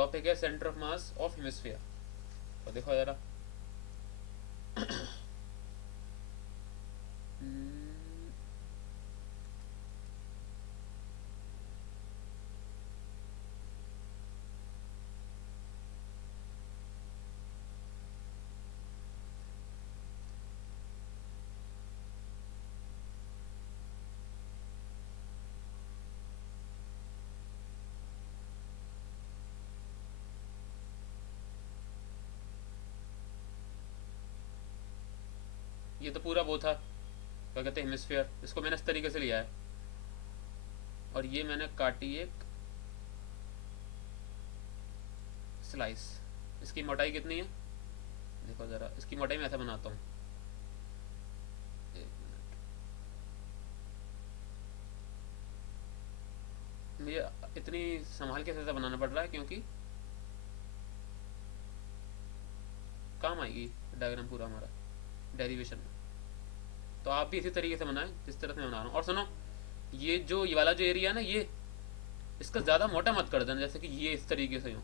Topic है centre of mass of hemisphere. तो देखो जरा, ये तो पूरा वो था, क्या कहते हैं, हेमिस्फीयर। इसको मैंने इस तरीके से लिया है और ये मैंने काटी एक स्लाइस। इसकी मोटाई कितनी है देखो ज़रा, इसकी मोटाई मैं ऐसा बनाता हूँ। एक मिनट, मुझे इतनी संभाल के ऐसा बनाना पड़ रहा है क्योंकि काम आएगी डायग्राम पूरा हमारा डेरिवेशन में। तो आप भी इसी तरीके से बनाएं जिस तरह से मैं बना रहा हूँ। और सुनो, ये वाला जो एरिया है ना, ये इसका ज़्यादा मोटा मत कर देना, जैसे कि ये इस तरीके से हो।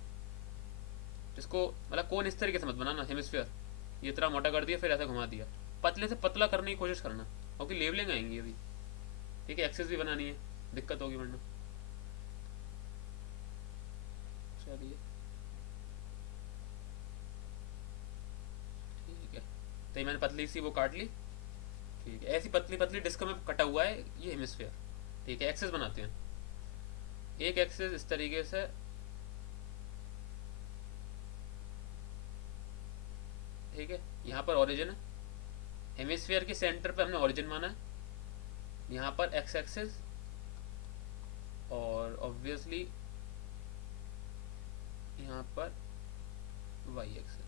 इसको मतलब कोन इस तरीके से मत बनाना हेमिस्फीयर, ये इतना मोटा कर दिया फिर ऐसा घुमा दिया। पतले से पतला करने की कोशिश करना, क्योंकि लेवलिंग आएंगी अभी। ठीक है, एक्सेस भी बनानी है, दिक्कत होगी वरना। चलिए ठीक है, तो ये मैंने पतली सी वो काट ली। ठीक है, ऐसी पतली पतली डिस्क में कटा हुआ है ये हेमिस्फीयर। ठीक है, एक्सेस बनाते हैं। एक एक्सेस इस तरीके से, ठीक है, यहाँ पर ओरिजिन है। हेमिस्फीयर के सेंटर पे हमने ओरिजिन माना है। यहाँ पर एक्स एक्सेस और ऑब्वियसली यहाँ पर वाई एक्सेस।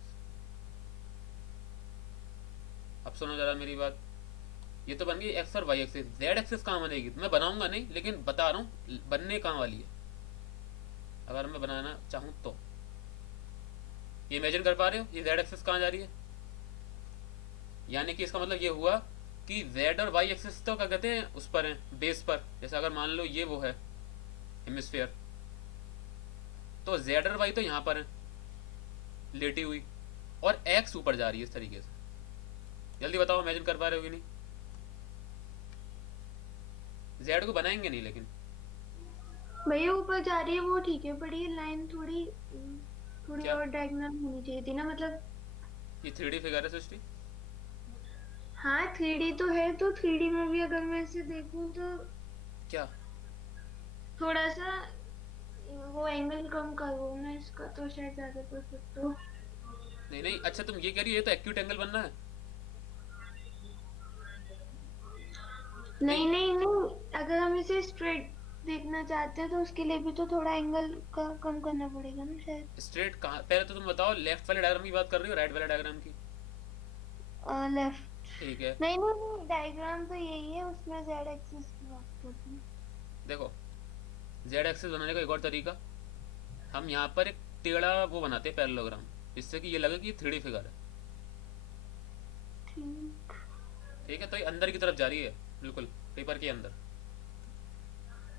अब सुनो जरा मेरी बात, ये तो बन गई एक्स और वाई एक्सेस। जेड एक्सेस कहाँ बनेगी मैं बनाऊंगा नहीं, लेकिन बता रहा हूँ बनने कहाँ वाली है अगर मैं बनाना चाहूँ तो। ये इमेजिन कर पा रहे हो ये जेड एक्सेस कहाँ जा रही है? यानी कि इसका मतलब ये हुआ कि जेड और वाई एक्सेस तो क्या कहते हैं उस पर है, बेस पर। जैसे अगर मान लो ये वो है हेमिस्फीयर, तो जेड और वाई तो यहाँ पर है लेटी हुई, और एक्स ऊपर जा रही है इस तरीके से। जल्दी बताओ इमेजिन कर पा रहे हो कि नहीं? जेड को बनाएंगे नहीं लेकिन। भैया ऊपर जा रही है वो ठीक है, पर ये लाइन थोड़ी थोड़ी क्या? और डायगोनल होनी चाहिए थी ना, मतलब। ये 3D फिगर है सृष्टि। हाँ, 3D तो है, तो 3D में भी अगर मैं इसे देखूं तो क्या? थोड़ा सा वो एंगल कम करो ना इसका, तो शायद ज्यादा परफेक्ट हो। नहीं नहीं, अच्छा तुम ये कह रही है तो एक्यूट एंगल बनना है। नहीं, नहीं नहीं नहीं, अगर हम इसे स्ट्रेट देखना चाहते हैं तो उसके लिए भी तो थोड़ा एंगल का कम करना पड़ेगा ना शायद। स्ट्रेट कहाँ, पहले तो तुम बताओ लेफ्ट वाले डायग्राम की बात कर रही हो राइट वाले डायग्राम की? लेफ्ट। ठीक है, नहीं नहीं नहीं, डायग्राम तो यही है, उसमें जेड एक्सिस की बात करते हैं। देखो जेड एक्सेस बनाने का एक और तरीका, हम यहाँ पर एक टेढ़ा वो बनाते हैं पैरेललोग्राम, जिससे कि ये लगे कि ये 3D फिगर है। ठीक। ठीक है, तो ये अंदर की तरफ जा रही है बिल्कुल, पेपर के अंदर।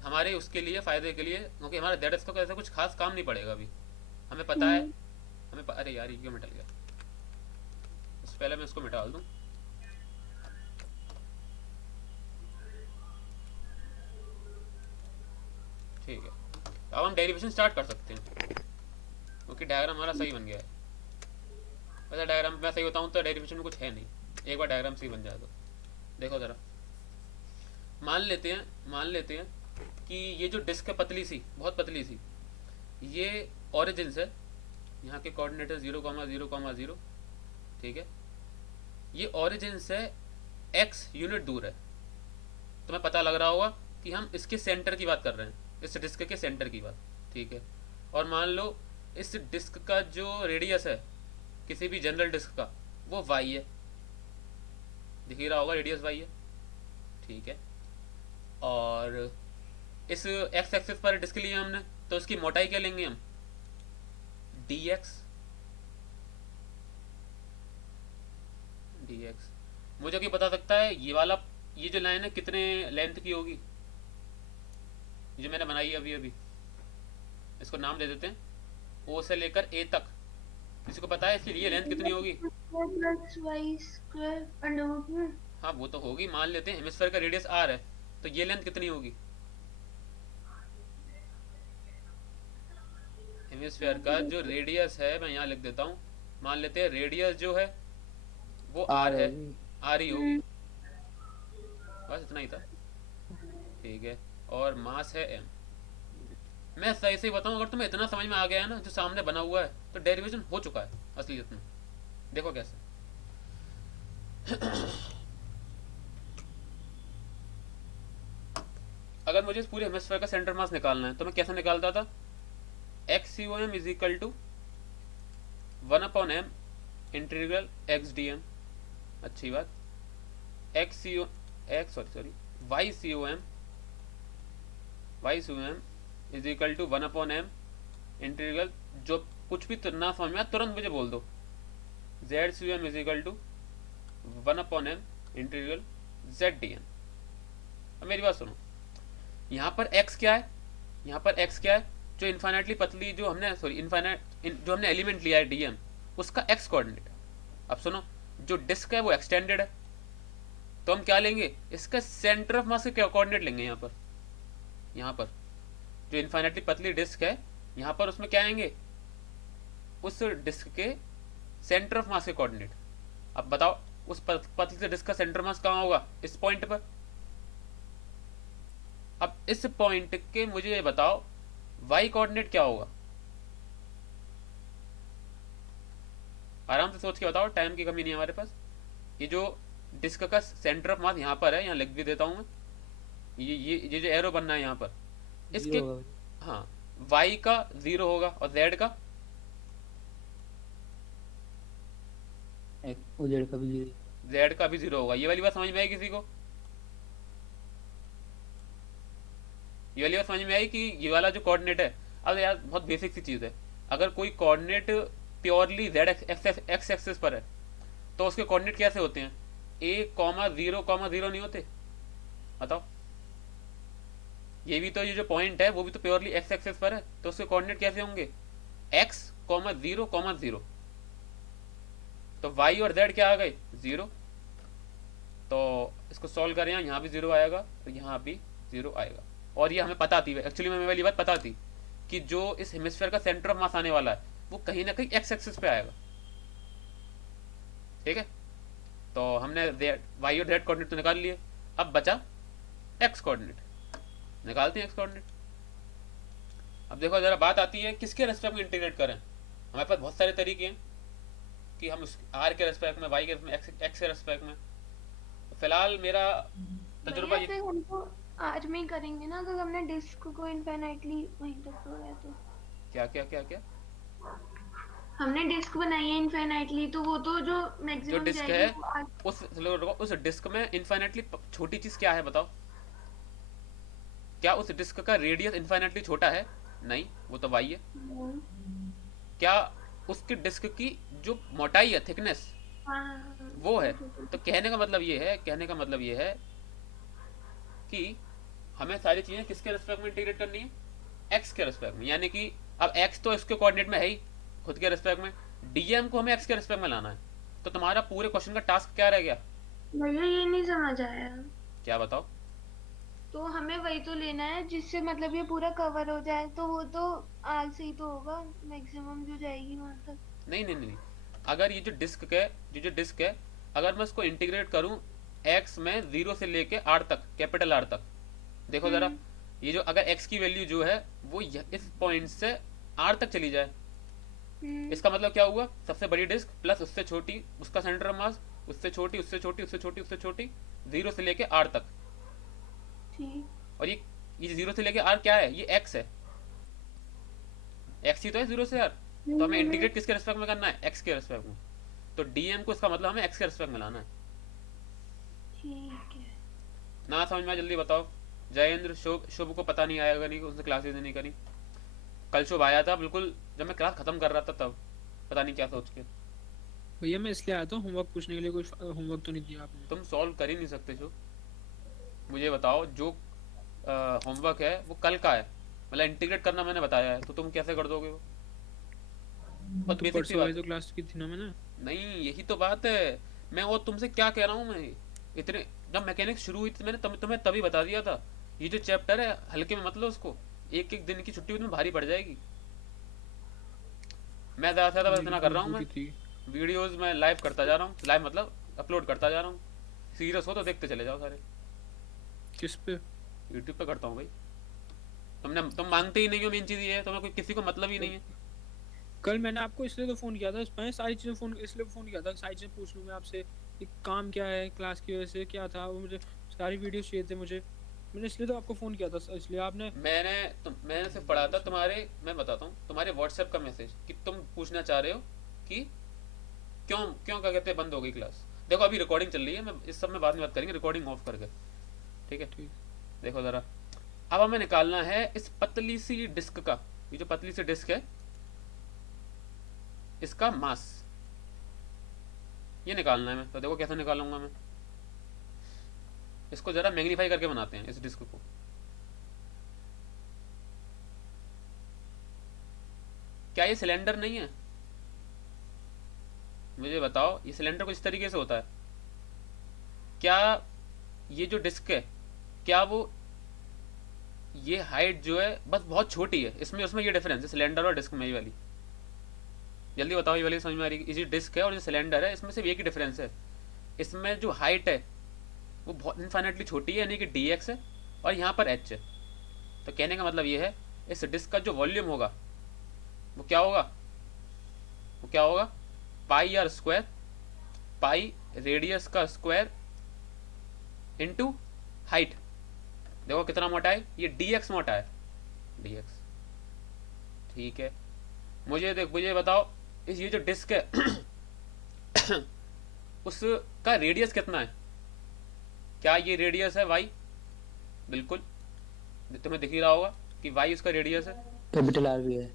हमारे उसके लिए फ़ायदे के लिए, क्योंकि हमारा जेड एक्स का ऐसा कुछ खास काम नहीं पड़ेगा अभी, हमें पता है। हम्म। अरे यार ये क्यों मिटल गया, उससे पहले मैं इसको मिटा दूँ। ठीक है, अब हम डेरिवेशन स्टार्ट कर सकते हैं क्योंकि डायग्राम हमारा सही बन गया है। वैसे डायग्राम मैं सही बताऊँ तो डेरिवेशन में कुछ है नहीं, एक बार डायग्राम सही बन जाए तो। देखो ज़रा, मान लेते हैं कि ये जो डिस्क है पतली सी, बहुत पतली सी, ये ओरिजिन से, यहाँ के कोऑर्डिनेटर 0,0,0। ठीक है, ये ओरिजिन से x यूनिट दूर है। तुम्हें पता लग रहा होगा कि हम इसके सेंटर की बात कर रहे हैं, इस डिस्क के सेंटर की बात। ठीक है, और मान लो इस डिस्क का जो रेडियस है किसी भी जनरल डिस्क का, वो y है। दिख ही रहा होगा रेडियस y है। ठीक है, और इस एक्स एक्सिस पर डिस्क लिया हमने, तो इसकी मोटाई क्या लेंगे हम? dx। मुझे क्या बता सकता है ये वाला, ये जो लाइन है कितने लेंथ की होगी? ये जो मैंने बनाई है अभी अभी, इसको नाम दे देते हैं ओ से लेकर ए तक, किसी को पता है इसकी ये लेंथ कितनी होगी? Plus Y square under root में। हाँ वो तो होगी, मान लेते हैं हेमिस्फेयर का रेडियस आर है, तो ये लेंथ कितनी होगी? हेमिस्फेयर का जो रेडियस है, मैं यहाँ लिख देता हूँ, मान लेते हैं रेडियस जो है वो आर आर है, होगी। आर ही होगी, बस इतना ही था। ठीक है, और मास है एम। मैं सही से बताऊं, अगर तुम्हें इतना समझ में आ गया है ना जो सामने बना हुआ है, तो डेरिवेशन हो चुका है असलियत में। देखो कैसे। अगर मुझे इस पूरे हेमिस्फेयर का सेंटर मास निकालना है तो मैं कैसे निकालता था? X u m is equal to 1/m integral x d m. अच्छी बात। X c o x sorry sorry y c o m, y c o m is equal to 1/m integral, जो कुछ भी ना समझ में आए तुरंत मुझे बोल दो, z c o m is equal to 1/m integral z d m. अब मेरी बात सुनो, यहाँ पर x क्या है? यहाँ पर x क्या है? जो इन्फाइनाइटली पतली, जो हमने सॉरी इनफाइनाइट जो हमने एलिमेंट लिया है डीएम, उसका x कोऑर्डिनेट। अब सुनो, जो डिस्क है वो एक्सटेंडेड है, तो हम क्या लेंगे? इसका सेंटर ऑफ मास के कोऑर्डिनेट लेंगे। यहाँ पर जो इन्फाइनाइटली पतली डिस्क है, यहाँ पर उसमें क्या आएंगे? उस डिस्क के सेंटर ऑफ मास के कोऑर्डिनेट। अब बताओ उस पतली से डिस्क का सेंटर मास कहाँ होगा? इस पॉइंट पर। अब इस पॉइंट के मुझे ये बताओ y कोऑर्डिनेट क्या होगा? आराम से सोच के बताओ, टाइम की कमी नहीं है हमारे पास। ये जो डिस्क का सेंटर ऑफ मास यहाँ पर है, यहाँ लिख भी देता हूँ मैं, ये जो एरो बनना है यहाँ पर, इसके 0 होगा। हाँ y का 0 होगा और z का जेड का भी 0। z का भी 0 होगा। ये वाली बात समझ में आई किसी को? ये वाली बात समझ में आई कि ये वाला जो कोऑर्डिनेट है, अब यार बहुत बेसिक सी चीज़ है, अगर कोई coordinate purely Z x axis पर है तो उसके कोऑर्डिनेट कैसे होते हैं? a,0,0 नहीं होते? बताओ। ये भी तो, ये जो पॉइंट है वो भी तो प्योरली एक्स एक्सिस पर है, तो उसके कोऑर्डिनेट कैसे होंगे? x,0,0। तो y और z क्या आ गए? 0। तो इसको सॉल्व करें, यहाँ भी 0 आएगा और यहाँ भी 0 आएगा। और ये हमें पता थी, एक्चुअली में वाली बात पता थी कि जो इस हेमिस्फेयर का सेंटर ऑफ मास आने वाला है वो कहीं ना कहीं एक्स एक्सिस पे आएगा। ठीक है, तो हमने वाई और जेड कोऑर्डिनेट तो निकाल लिए, अब बचा एक्स कोऑर्डिनेट। निकालते हैं एक्स कोऑर्डिनेट। अब देखो जरा बात आती है किसके रेस्पेक्ट में इंटीग्रेट करें। हमारे पास बहुत सारे तरीके हैं कि हम आर के रेस्पेक्ट में, वाई के रेस्पेक्ट में, एक्स के रेस्पेक्ट में। फिलहाल मेरा तजुर्बा भैया फिर हम तो आज में ही करेंगे ना, अगर हमने डिस्क को इनफाइनाइटली वहीं तक तोड़ा है तो। क्या क्या क्या क्या हमने डिस्क बनाई है इनफाइनाइटली, तो वो तो जो जो मैक्सिमम डिस्क जाएगी है वो उस डिस्क में इनफाइनाइटली छोटी चीज क्या है बताओ? क्या उस डिस्क का रेडियस इनफाइनाइटली छोटा है? नहीं, वो तो वाई है। क्या उसके डिस्क की जो मोटाई है, थिकनेस, हाँ वो है? तो कहने का मतलब ये है, कहने का मतलब ये है कि हमें सारी चीजें किसके रेस्पेक्ट में इंटीग्रेट करनी है? एक्स के रेस्पेक्ट में। यानी कि अब एक्स तो इसके कोऑर्डिनेट में है ही, खुद के रेस्पेक्ट में, डीएम को हमें एक्स के रेस्पेक्ट में लाना है। तो तुम्हारा पूरे क्वेश्चन का टास्क क्या रह गया? भैया ये नहीं समझ आया। क्या बताओ? तो हमें वही तो लेना है जिससे मतलब ये पूरा कवर हो जाए, तो वो तो आर से ही तो होगा, मैक्सिमम जो जाएगी वहां तक। नहीं नहीं नहीं, अगर ये जो डिस्क है, जो डिस्क है, अगर मैं इसको इंटीग्रेट करूं एक्स में 0 से लेके आर तक, कैपिटल आर तक, देखो जरा, ये जो अगर एक्स की वैल्यू जो है वो इस पॉइंट से आर तक चली जाए, इसका मतलब क्या हुआ? सबसे बड़ी डिस्क प्लस उससे छोटी उसका सेंटर ऑफ मास, उससे छोटी उससे छोटी उससे छोटी उससे छोटी, 0 से लेके आर तक। ठीक। और ये 0 से लेके आर क्या है? ये एक्स है, एक्स ही तो है 0 से आर। तो हमें इंटीग्रेट किसके रेस्पेक्ट में करना है? एक्स के रेस्पेक्ट में। तो डीएम को इसका मतलब हमें एक्स के रेस्पेक्ट में लाना है। ठीक है। ना समझ में आया जल्दी बताओ। जयेंद्र, शुभ, शुभ को पता नहीं आएगा, नहीं उसने क्लासेस नहीं करी। कल शुभ आया था बिल्कुल जब मैं क्लास खत्म कर रहा था, तब पता नहीं क्या सोच के। भैया मैं इसलिए आया था होमवर्क पूछने के लिए, कुछ होमवर्क तो नहीं दिया आपने? तुम सॉल्व कर ही नहीं सकते शुभ। मुझे बताओ, जो होमवर्क है वो कल का है, मतलब इंटीग्रेट करना मैंने बताया है, तो तुम कैसे कर दोगे वो? बहुत तो बेसिक सी परसों बात वाली है। तो क्लास की थी ना मैंने। नहीं, यही तो बात है। मैं और तुमसे क्या कह रहा हूँ मैं, इतने जब मैकेनिक्स शुरू हुई थी मैंने तुम्हें तभी बता दिया था, ये जो चैप्टर है हल्के में मत लो उसको, एक एक दिन की छुट्टी तुम्हें भारी पड़ जाएगी। मैं ज़्यादा से ज़्यादा बस मेरी इतना तो कर रहा हूँ, मैं बुरी थी। वीडियोस में लाइव करता जा रहा हूँ, लाइव मतलब अपलोड करता जा रहा हूँ। सीरियस हो तो देखते चले जाओ सारे। किस पे? यूट्यूब पे करता हूँ भाई। तुम मांगते ही नहीं हो, मेन चीज़ ये है, तुम्हें कोई किसी को मतलब ही नहीं है। कल मैंने आपको इसलिए तो फोन किया था, मैं सारी चीजें फोन इसलिए फोन किया था, सारी चीजें पूछ लूं मैं आपसे कि काम क्या है, क्लास की वजह से क्या था, वो मुझे सारी वीडियो चाहिए थे मुझे। मैंने इसलिए तो आपको फोन किया था, इसलिए आपने। मैंने सिर्फ पढ़ा था तुम्हारे, मैं बताता हूँ तुम्हारे व्हाट्सएप का मैसेज कि तुम पूछना चाह रहे हो कि क्यों क्यों क्या कहते हैं बंद हो गई क्लास। देखो अभी रिकॉर्डिंग चल रही है, मैं इस सब में बाद में बात करेंगे, रिकॉर्डिंग ऑफ करके। ठीक है। ठीक। देखो ज़रा, अब हमें निकालना है इस पतली सी डिस्क का, ये जो पतली सी डिस्क है इसका मास, ये निकालना है। मैं तो देखो कैसे निकालूंगा मैं इसको, ज़रा मैग्नीफाई करके बनाते हैं इस डिस्क को। क्या ये सिलेंडर नहीं है? मुझे बताओ, ये सिलेंडर कुछ इस तरीके से होता है क्या? ये जो डिस्क है, क्या वो, ये हाइट जो है बस बहुत छोटी है, इसमें उसमें ये डिफरेंस है सिलेंडर और डिस्क में, ये वाली। जल्दी बताओ, ये वाली समझ में आ रही है? ये जो डिस्क है और जो सिलेंडर है इसमें सिर्फ एक ही डिफरेंस है, इसमें जो हाइट है वो बहुत इन्फाइनेटली छोटी है, यानी कि डी एक्स है, और यहाँ पर एच है। तो कहने का मतलब ये है, इस डिस्क का जो वॉल्यूम होगा वो क्या होगा, वो क्या होगा, पाई आर स्क्वायर, पाई रेडियस का स्क्वायर इंटू हाइट। देखो कितना मोटा है, ये डी एक्स मोटा है, डी एक्स। ठीक है। मुझे बताओ, इस ये जो डिस्क है उसका रेडियस कितना है? क्या ये रेडियस है वाई? बिल्कुल, तुम्हें दिख ही रहा होगा कि वाई उसका रेडियस है। कैपिटल आर भी है।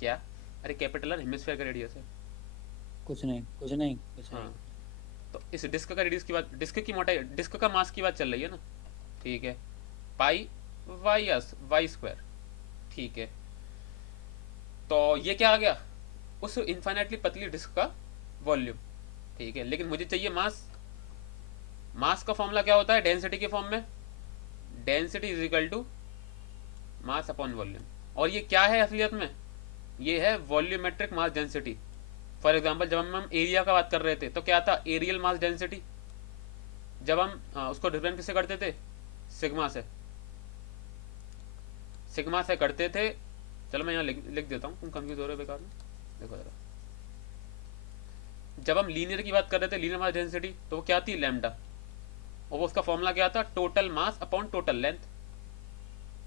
क्या? अरे कैपिटल हेमिस्फेयर का रेडियस है। कुछ नहीं कुछ नहीं कुछ नहीं। हाँ, तो इस डिस्क का रेडियस की बात, डिस्क की मोटाई, डिस्क का मास की बात चल रही है ना। ठीक है, पाई वाई एस वाई स्क्वायर। ठीक है, तो ये क्या आ गया, उस इन्फाइनाइटली पतली डिस्क का वॉल्यूम। ठीक है, लेकिन मुझे चाहिए मास। मास का फॉर्मूला क्या होता है डेंसिटी के फॉर्म में? Density is equal to mass upon volume. और ये क्या है असलियत में? ये है volumetric mass density. For example जब हम एरिया का बात कर रहे थे तो क्या था, एरियल मास डेंसिटी। जब हम उसको डिफरेंट किससे करते थे, सिग्मा से, सिग्मा से करते थे। चलो मैं यहाँ लिख देता हूँ, तुम कंफ्यूज हो रहे हो बेकार में। देखो जरा, जब हम लीनियर की बात कर रहे थे, लीनियर मास डेंसिटी, तो वो क्या थी, लैम्डा। और वो उसका फॉर्मूला क्या था, total mass upon total length.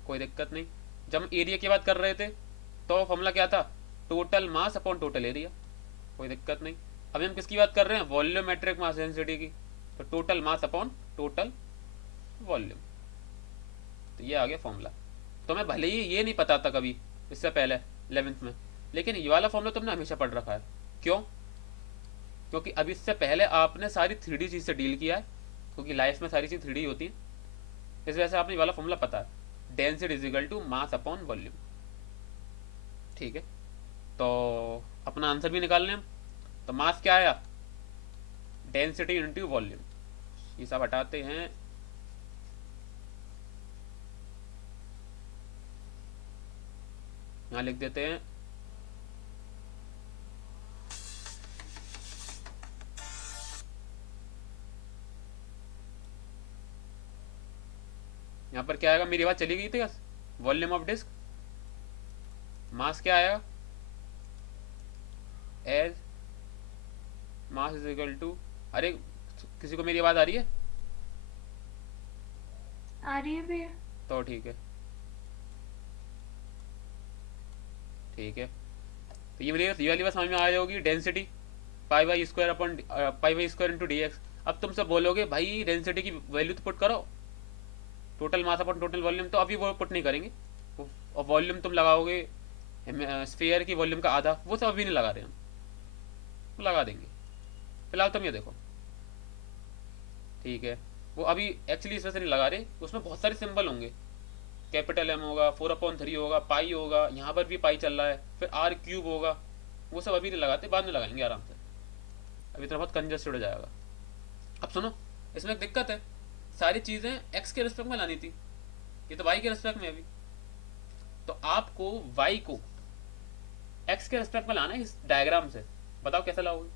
कोई दिक्कत नहीं। जब हम एरिया की बात कर रहे थे तो फॉर्मूला क्या था, total mass upon total area. कोई दिक्कत नहीं। अभी हम किसकी बात कर रहे हैं, वॉल्यूमेट्रिक मास डेंसिटी की, तो total mass upon total volume. तो ये आ गया फॉर्मूला। तो मैं भले ही ये नहीं पता था कभी इससे पहले 11th में, लेकिन ये वाला फॉर्मूला तुमने हमेशा पढ़ रखा है। क्यों? क्योंकि अब इससे पहले आपने सारी 3D चीज़ से डील किया है, क्योंकि लाइफ में सारी चीज़ 3D होती है, इस वजह से आपने ये वाला फॉर्मूला पता है, density is equal to mass upon volume. ठीक है, तो अपना आंसर भी निकाल लें हम। तो मास क्या आया, डेंसिटी इंटू वॉल्यूम। ये सब हटाते हैं, यहाँ लिख देते हैं यहाँ पर क्या आएगा, मेरी आवाज चली गई थी क्या? वॉल्यूम ऑफ डिस्क, मास क्या आएगा, as mass is equal to, अरे किसी को मेरी आवाज आ रही है? आ रही है भैया। तो ठीक है, ठीक है। तो ये वाली बात समझ में आ जाएगी, density pi by square upon pi by square into D x. अब तुमसे बोलोगे भाई डेंसिटी की वैल्यू तो पुट करो, total mass upon total volume, तो अभी वो पुट नहीं करेंगे। और वॉल्यूम तुम लगाओगे स्फीयर की वॉल्यूम का आधा, वो सब अभी नहीं लगा रहे हम, वो लगा देंगे। फिलहाल तुम ये देखो, ठीक है। वो अभी एक्चुअली इस वजह से नहीं लगा रहे, उसमें बहुत सारे सिंबल होंगे, कैपिटल एम होगा, 4/3 होगा, पाई होगा, यहाँ पर भी पाई चल रहा है, फिर आर क्यूब होगा, वो सब अभी नहीं लगाते, बाद में लगाएंगे आराम से, अभी तो बहुत कंजस्टेड हो जाएगा। अब सुनो, इसमें एक दिक्कत है, सारी चीज़ें एक्स के रिस्पेक्ट में लानी थी, ये तो वाई के रिस्पेक्ट में अभी। तो आपको वाई को एक्स के रिस्पेक्ट में लाना है इस डायग्राम से। बताओ कैसे लाओगे?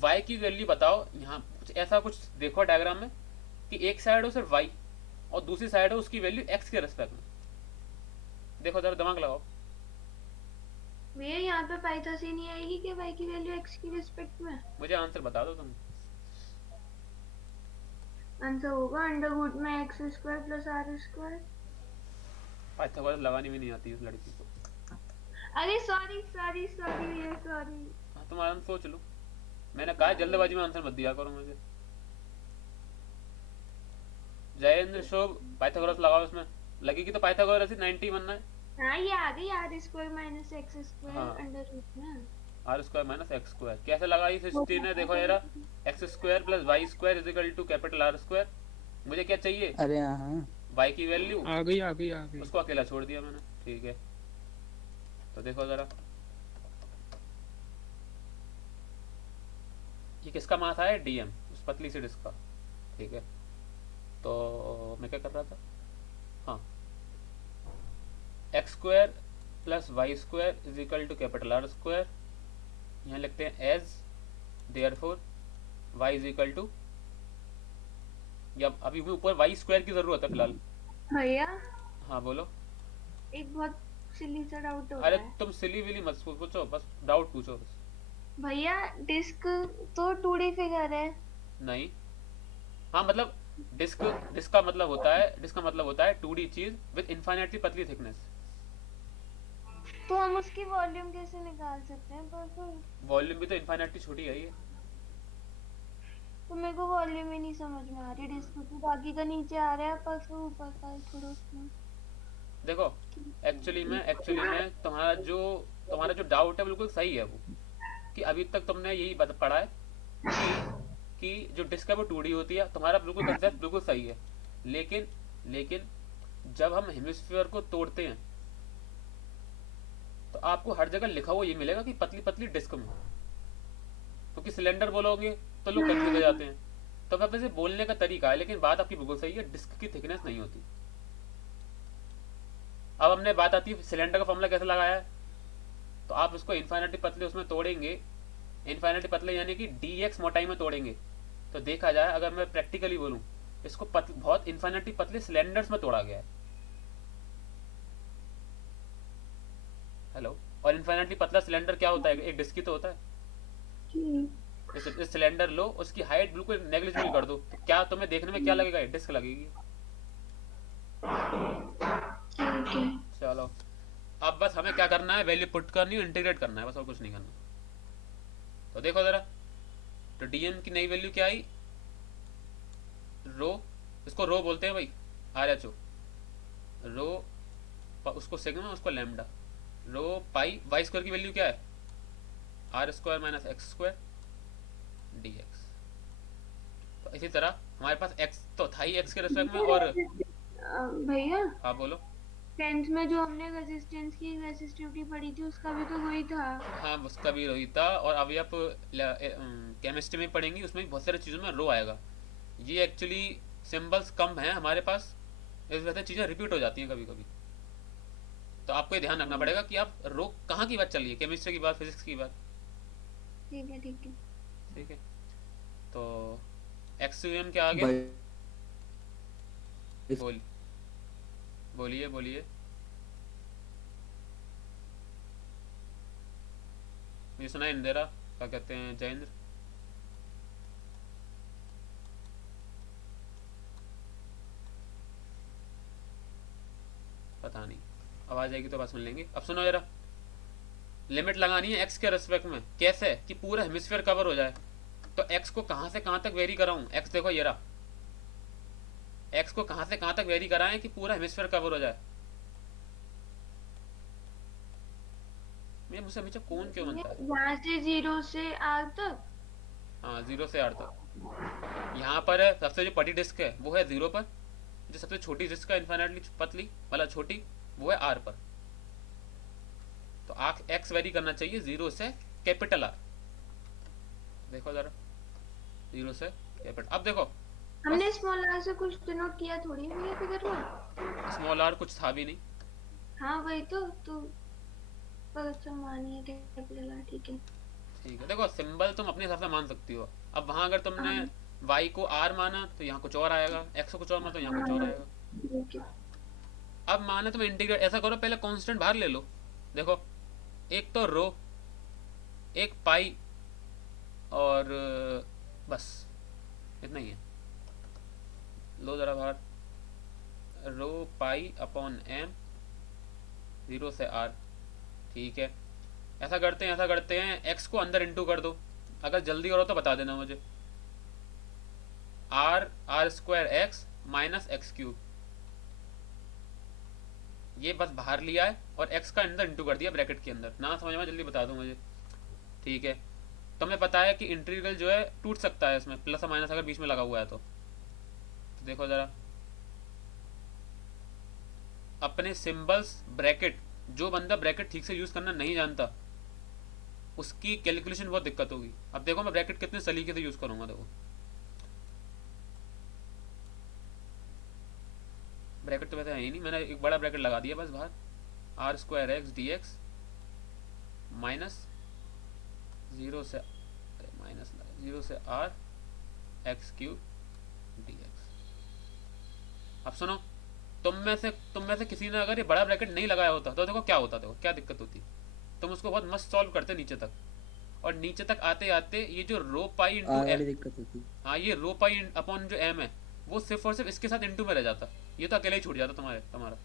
वाई की वैल्यू बताओ, यहाँ कुछ ऐसा कुछ देखो डायग्राम में कि एक साइड हो सिर्फ वाई और दूसरी साइड हो उसकी वैल्यू एक्स के रिस्पेक्ट में। देखो जरा दिमाग लगाओ। भैया यहाँ पे पाइथन से नहीं आएगी कि y की वैल्यू x की रिस्पेक्ट में? मुझे आंसर बता दो तुम। आंसर होगा अंडर रूट में x square plus r square. Pythagoras लगानी भी नहीं आती उस लड़की को। अरे सॉरी सॉरी सॉरी भैया सॉरी। हाँ तुम आराम से सोच लो, मैंने कहा जल्दबाजी में आंसर मत दिया करो मुझे। जयेंद्र शोभ पाइथागोरस लगाओ, इसमें लगेगी तो पाइथागोरस ही 90 बनना है। हाँ ये आ गई r square minus x square हाँ। अंडर रूट में। R square minus x square कैसे लगाई सिस्टी ने? देखो यार, x square plus Y square is equal to capital are square. मुझे क्या चाहिए? अरे हाँ वाई की वैल्यू, आ गई आ गई आ गई। उसको अकेला छोड़ दिया मैंने, ठीक है। तो देखो जरा, ये किसका मास आया? डीएम, उस पतली सी डिस्क का, ठीक है। तो मैं क्या कर रहा था? हाँ, x square plus Y square is equal to capital are square. यहाँ लिखते हैं as therefore y is equal to, या अभी भी ऊपर वाई स्क्वायर की जरूरत है फिलहाल। भैया हाँ बोलो। एक बहुत सिली सा डाउट हो अरे रहा है। तुम सिली विली मत पूछो, बस डाउट पूछो बस। भैया डिस्क तो 2D फिगर है। नहीं, हाँ मतलब डिस्क, डिस्क का मतलब होता है 2D चीज विद इनफाइनाइटली पतली थिकनेस। तो हम उसकी वॉल्यूम कैसे निकाल सकते हैं पर फिर? वॉल्यूम भी तो इनफाइनाइटली छोटी है ये। तो मेरे को वॉल्यूम ही नहीं समझ में आ रही डिस्क की, बाकी का नीचे आ रहा है पर फिर ऊपर का है थोड़ा उसमें। देखो एक्चुअली में तुम्हारा जो डाउट है बिल्कुल सही है वो, कि अभी तक तुमने यही पढ़ा है कि जो डिस्क है वो 2D होती है। तुम्हारा बिल्कुल कंसेप्ट बिल्कुल सही है, लेकिन जब हम हेमिस्फीयर को तोड़ते हैं तो आपको हर जगह लिखा हुआ ये मिलेगा कि पतली पतली डिस्क में, क्योंकि सिलेंडर बोलोगे तो लोग कंफ्यूज हो जाते हैं। तो अब वैसे बोलने का तरीका है, लेकिन बात आपकी बिल्कुल सही है, डिस्क की थिकनेस नहीं होती। अब हमने बात आती है सिलेंडर का फॉर्मूला कैसे लगाया है। तो आप इसको इनफाइनाइटली पतले उसमें तोड़ेंगे, इनफाइनाइटली पतले यानी कि dx मोटाई में तोड़ेंगे। तो देखा जाए, अगर मैं प्रैक्टिकली बोलूं, इसको बहुत इनफाइनाइटली पतले सिलेंडर्स में तोड़ा गया है। हेलो, और इनफाइनाइटली पतला सिलेंडर क्या होता है? एक डिस्क ही तो होता है। इस सिलेंडर लो, उसकी हाइट बिल्कुल नेग्लिजिबल कर दो, तो क्या तुम्हें देखने में क्या लगेगा? डिस्क लगेगी। ठीक है। चलो, अब बस हमें क्या करना है? वैल्यू पुट करनी है, इंटीग्रेट करना है, बस और कुछ नहीं करना। तो देखो जरा, तो डीएम की नई वैल्यू क्या आई? रो, इसको रो बोलते हैं भाई, RHO रो, उसको सिग्मा, उसको lambda. Rho pi y square की वैल्यू क्या है? R square minus x square dx। तो इसी तरह हमारे पास x तो था ही x के रिस्पेक्ट में। और भैया हाँ बोलो। 10th में जो हमने रेजिस्टेंस की रेसिस्टिविटी पढ़ी थी उसका भी तो वही था। हाँ उसका भी वही था, और अभी आप केमिस्ट्री में पढ़ेंगी, उसमें भी बहुत सारी चीज़ों में रो आएगा। ये एक्चुअली सिंबल्स कम हैं हमारे पास, इस वजह से चीज़ें रिपीट हो जाती हैं कभी कभी। तो आपको ये ध्यान रखना पड़ेगा कि आप रो कहाँ की बात चल रही है, केमिस्ट्री की बात, फिजिक्स की बात। ठीक है ठीक है। ठीक है, तो एक्स क्या आ गया? बोलिए बोलिए। मुझे सुनाई नहीं दे रहा, क्या कहते हैं जयेंद्र? पता नहीं, आवाज आएगी तो बात सुन लेंगे। अब सुनो जरा, लिमिट लगानी है एक्स के रेस्पेक्ट में। कैसे? कि पूरा हेमिस्फीयर कवर हो जाए। तो एक्स को कहां से कहां तक वेरी कराऊं? एक्स देखो ये रहा, एक्स को कहां से कहां तक वेरी कराएं कि पूरा हेमिस्फीयर कवर हो जाए। मुझसे हमेशा कौन क्यों बनता है? यहाँ से 0 से R तक। हाँ 0 से R तक। यहाँ पर है सबसे जो बड़ी डिस्क है वो है 0 पर, जो सबसे छोटी डिस्क है इनफाइनाइटली पतली वाला छोटी, वो है R पर। तो एक्स एक्स वेरी करना चाहिए 0 से कैपिटल आर। देखो जरा, 0 से कैपिटल। अब देखो हमने स्मॉल आर से कुछ डिनोट किया थोड़ी है भैया फिगर में। स्मॉल आर कुछ था भी नहीं। हाँ वही तो पर अच्छा मानिए कैपिटल आर ठीक है। ठीक है, देखो सिंबल तुम अपने हिसाब से मान सकती हो। अब वहां अगर तुमने हाँ y को r माना तो यहाँ कुछ और आएगा, x को कुछ और माना तो यहाँ कुछ और हाँ आएगा। ठीक है। अब माने तुम इंटीग्रेट ऐसा करो, पहले कांस्टेंट बाहर ले लो। देखो एक तो रो, एक पाई, और बस इतना ही है। लो जरा बाहर, रो पाई अपॉन एम 0 से r। ठीक है, ऐसा करते हैं x को अंदर इंटू कर दो। अगर जल्दी करो तो बता देना मुझे। R square x minus x cube, ये बस बाहर लिया है और x का अंदर इंटू कर दिया ब्रैकेट के अंदर। ना समझ में जल्दी बता दो मुझे। ठीक है, तो हमें पता है कि इंटीग्रल जो है टूट सकता है इसमें, प्लस और माइनस अगर बीच में लगा हुआ है तो देखो ज़रा, अपने सिंबल्स ब्रैकेट, जो बंदा ब्रैकेट ठीक से यूज़ करना नहीं जानता उसकी कैलकुलेशन बहुत दिक्कत होगी। अब देखो मैं ब्रैकेट कितने सलीके से यूज़ करूँगा। देखो ब्रैकेट तो वैसे है ही नहीं, मैंने एक बड़ा ब्रैकेट लगा दिया बस बाहर। R square x d x minus 0 से माइनस 0 से r x cube d x. अब सुनो, तुम में से किसी ने अगर ये बड़ा ब्रैकेट नहीं लगाया होता तो देखो क्या होता, देखो क्या दिक्कत होती। तुम उसको बहुत मस्त सॉल्व करते नीचे तक, और नीचे तक आते आते ये जो रो पाई इंटू आर वाली एम, दिक्कत होती। हाँ ये रो पाई अपॉन जो एम है वो सिर्फ और सिर्फ इसके साथ इंटू में रह जाता। ये तो अकेले ही छूट जाता तुम्हारा।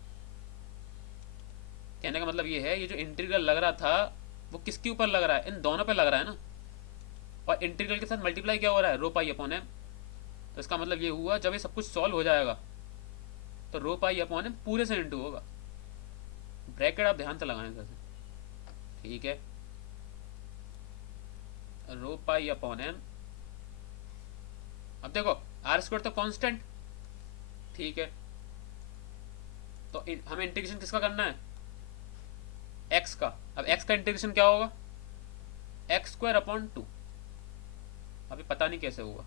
कहने का मतलब ये है, ये जो इंटीग्रल लग रहा था वो किसके ऊपर लग रहा है, इन दोनों पे लग रहा है ना, और इंटीग्रल के साथ मल्टीप्लाई क्या हो रहा है, रो पाई अपॉन एम। तो इसका मतलब ये हुआ जब ये सब कुछ सॉल्व हो जाएगा तो रो पाई अपॉन एम पूरे से इंटू होगा। ब्रैकेट आप ध्यान से लगाएं जैसे, ठीक है, रो पाई अपॉन एम। अब देखो आर स्क्वायर तो कांस्टेंट, ठीक है, तो हमें इंटीग्रेशन किसका करना है, एक्स का। अब एक्स का इंटीग्रेशन क्या होगा, एक्स स्क्वायर अपॉन 2। अभी पता नहीं कैसे होगा,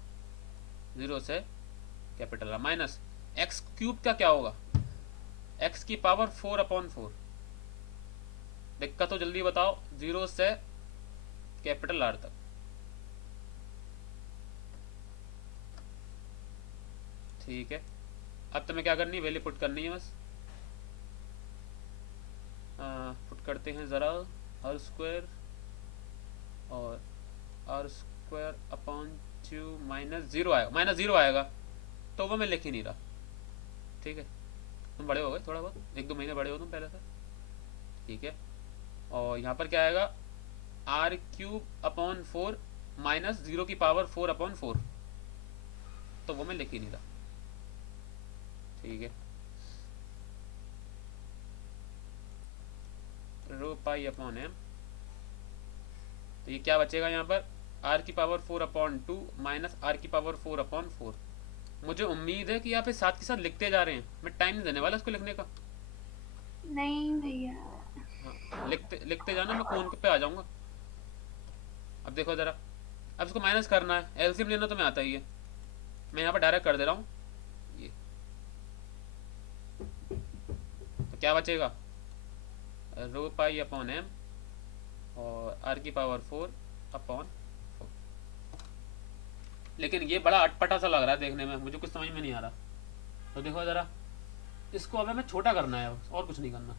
0 से कैपिटल माइनस एक्स क्यूब का क्या होगा, एक्स की पावर 4 अपॉन 4। दिक्कत तो जल्दी बताओ, 0 से कैपिटल आर तक। ठीक है, अब तुम्हें क्या करनी है, वैल्यू पुट करनी है बस। पुट करते हैं ज़रा, आर स्क्वायर और आर स्क्वायर अपॉन 2 माइनस 0 आएगा, माइनस 0 आएगा तो वो मैं लिख ही नहीं रहा। ठीक है, तुम बड़े हो गए थोड़ा बहुत, 1-2 महीने बड़े हो तुम पहले से। ठीक है, और यहाँ पर क्या आएगा, आर क्यूब अपॉन 4 माइनस 0 की पावर 4 अपॉन 4, तो वो मैं लिख ही नहीं रहा। ठीक है, रो पाई अपॉन एम, तो ये क्या बचेगा यहाँ पर, आर की पावर 4 अपॉन 2 माइनस आर की पावर 4 अपॉन 4। मुझे उम्मीद है कि आप इस साथ के साथ लिखते जा रहे हैं, मैं टाइम नहीं देने वाला इसको लिखने का। नहीं भैया। हाँ, लिखते जाना, मैं फोन पे आ जाऊंगा। अब देखो ज़रा, अब इसको माइनस करना है, एलसीएम लेना तो मैं आता ही है, मैं यहाँ पर डायरेक्ट कर दे रहा हूँ ये। तो क्या बचेगा, रो पाई अपॉन एम और आर की पावर 4 अपॉन 4। लेकिन ये बड़ा अटपटा सा लग रहा है देखने में, मुझे कुछ समझ में नहीं आ रहा। तो देखो ज़रा, इसको अब हमें छोटा करना है और कुछ नहीं करना।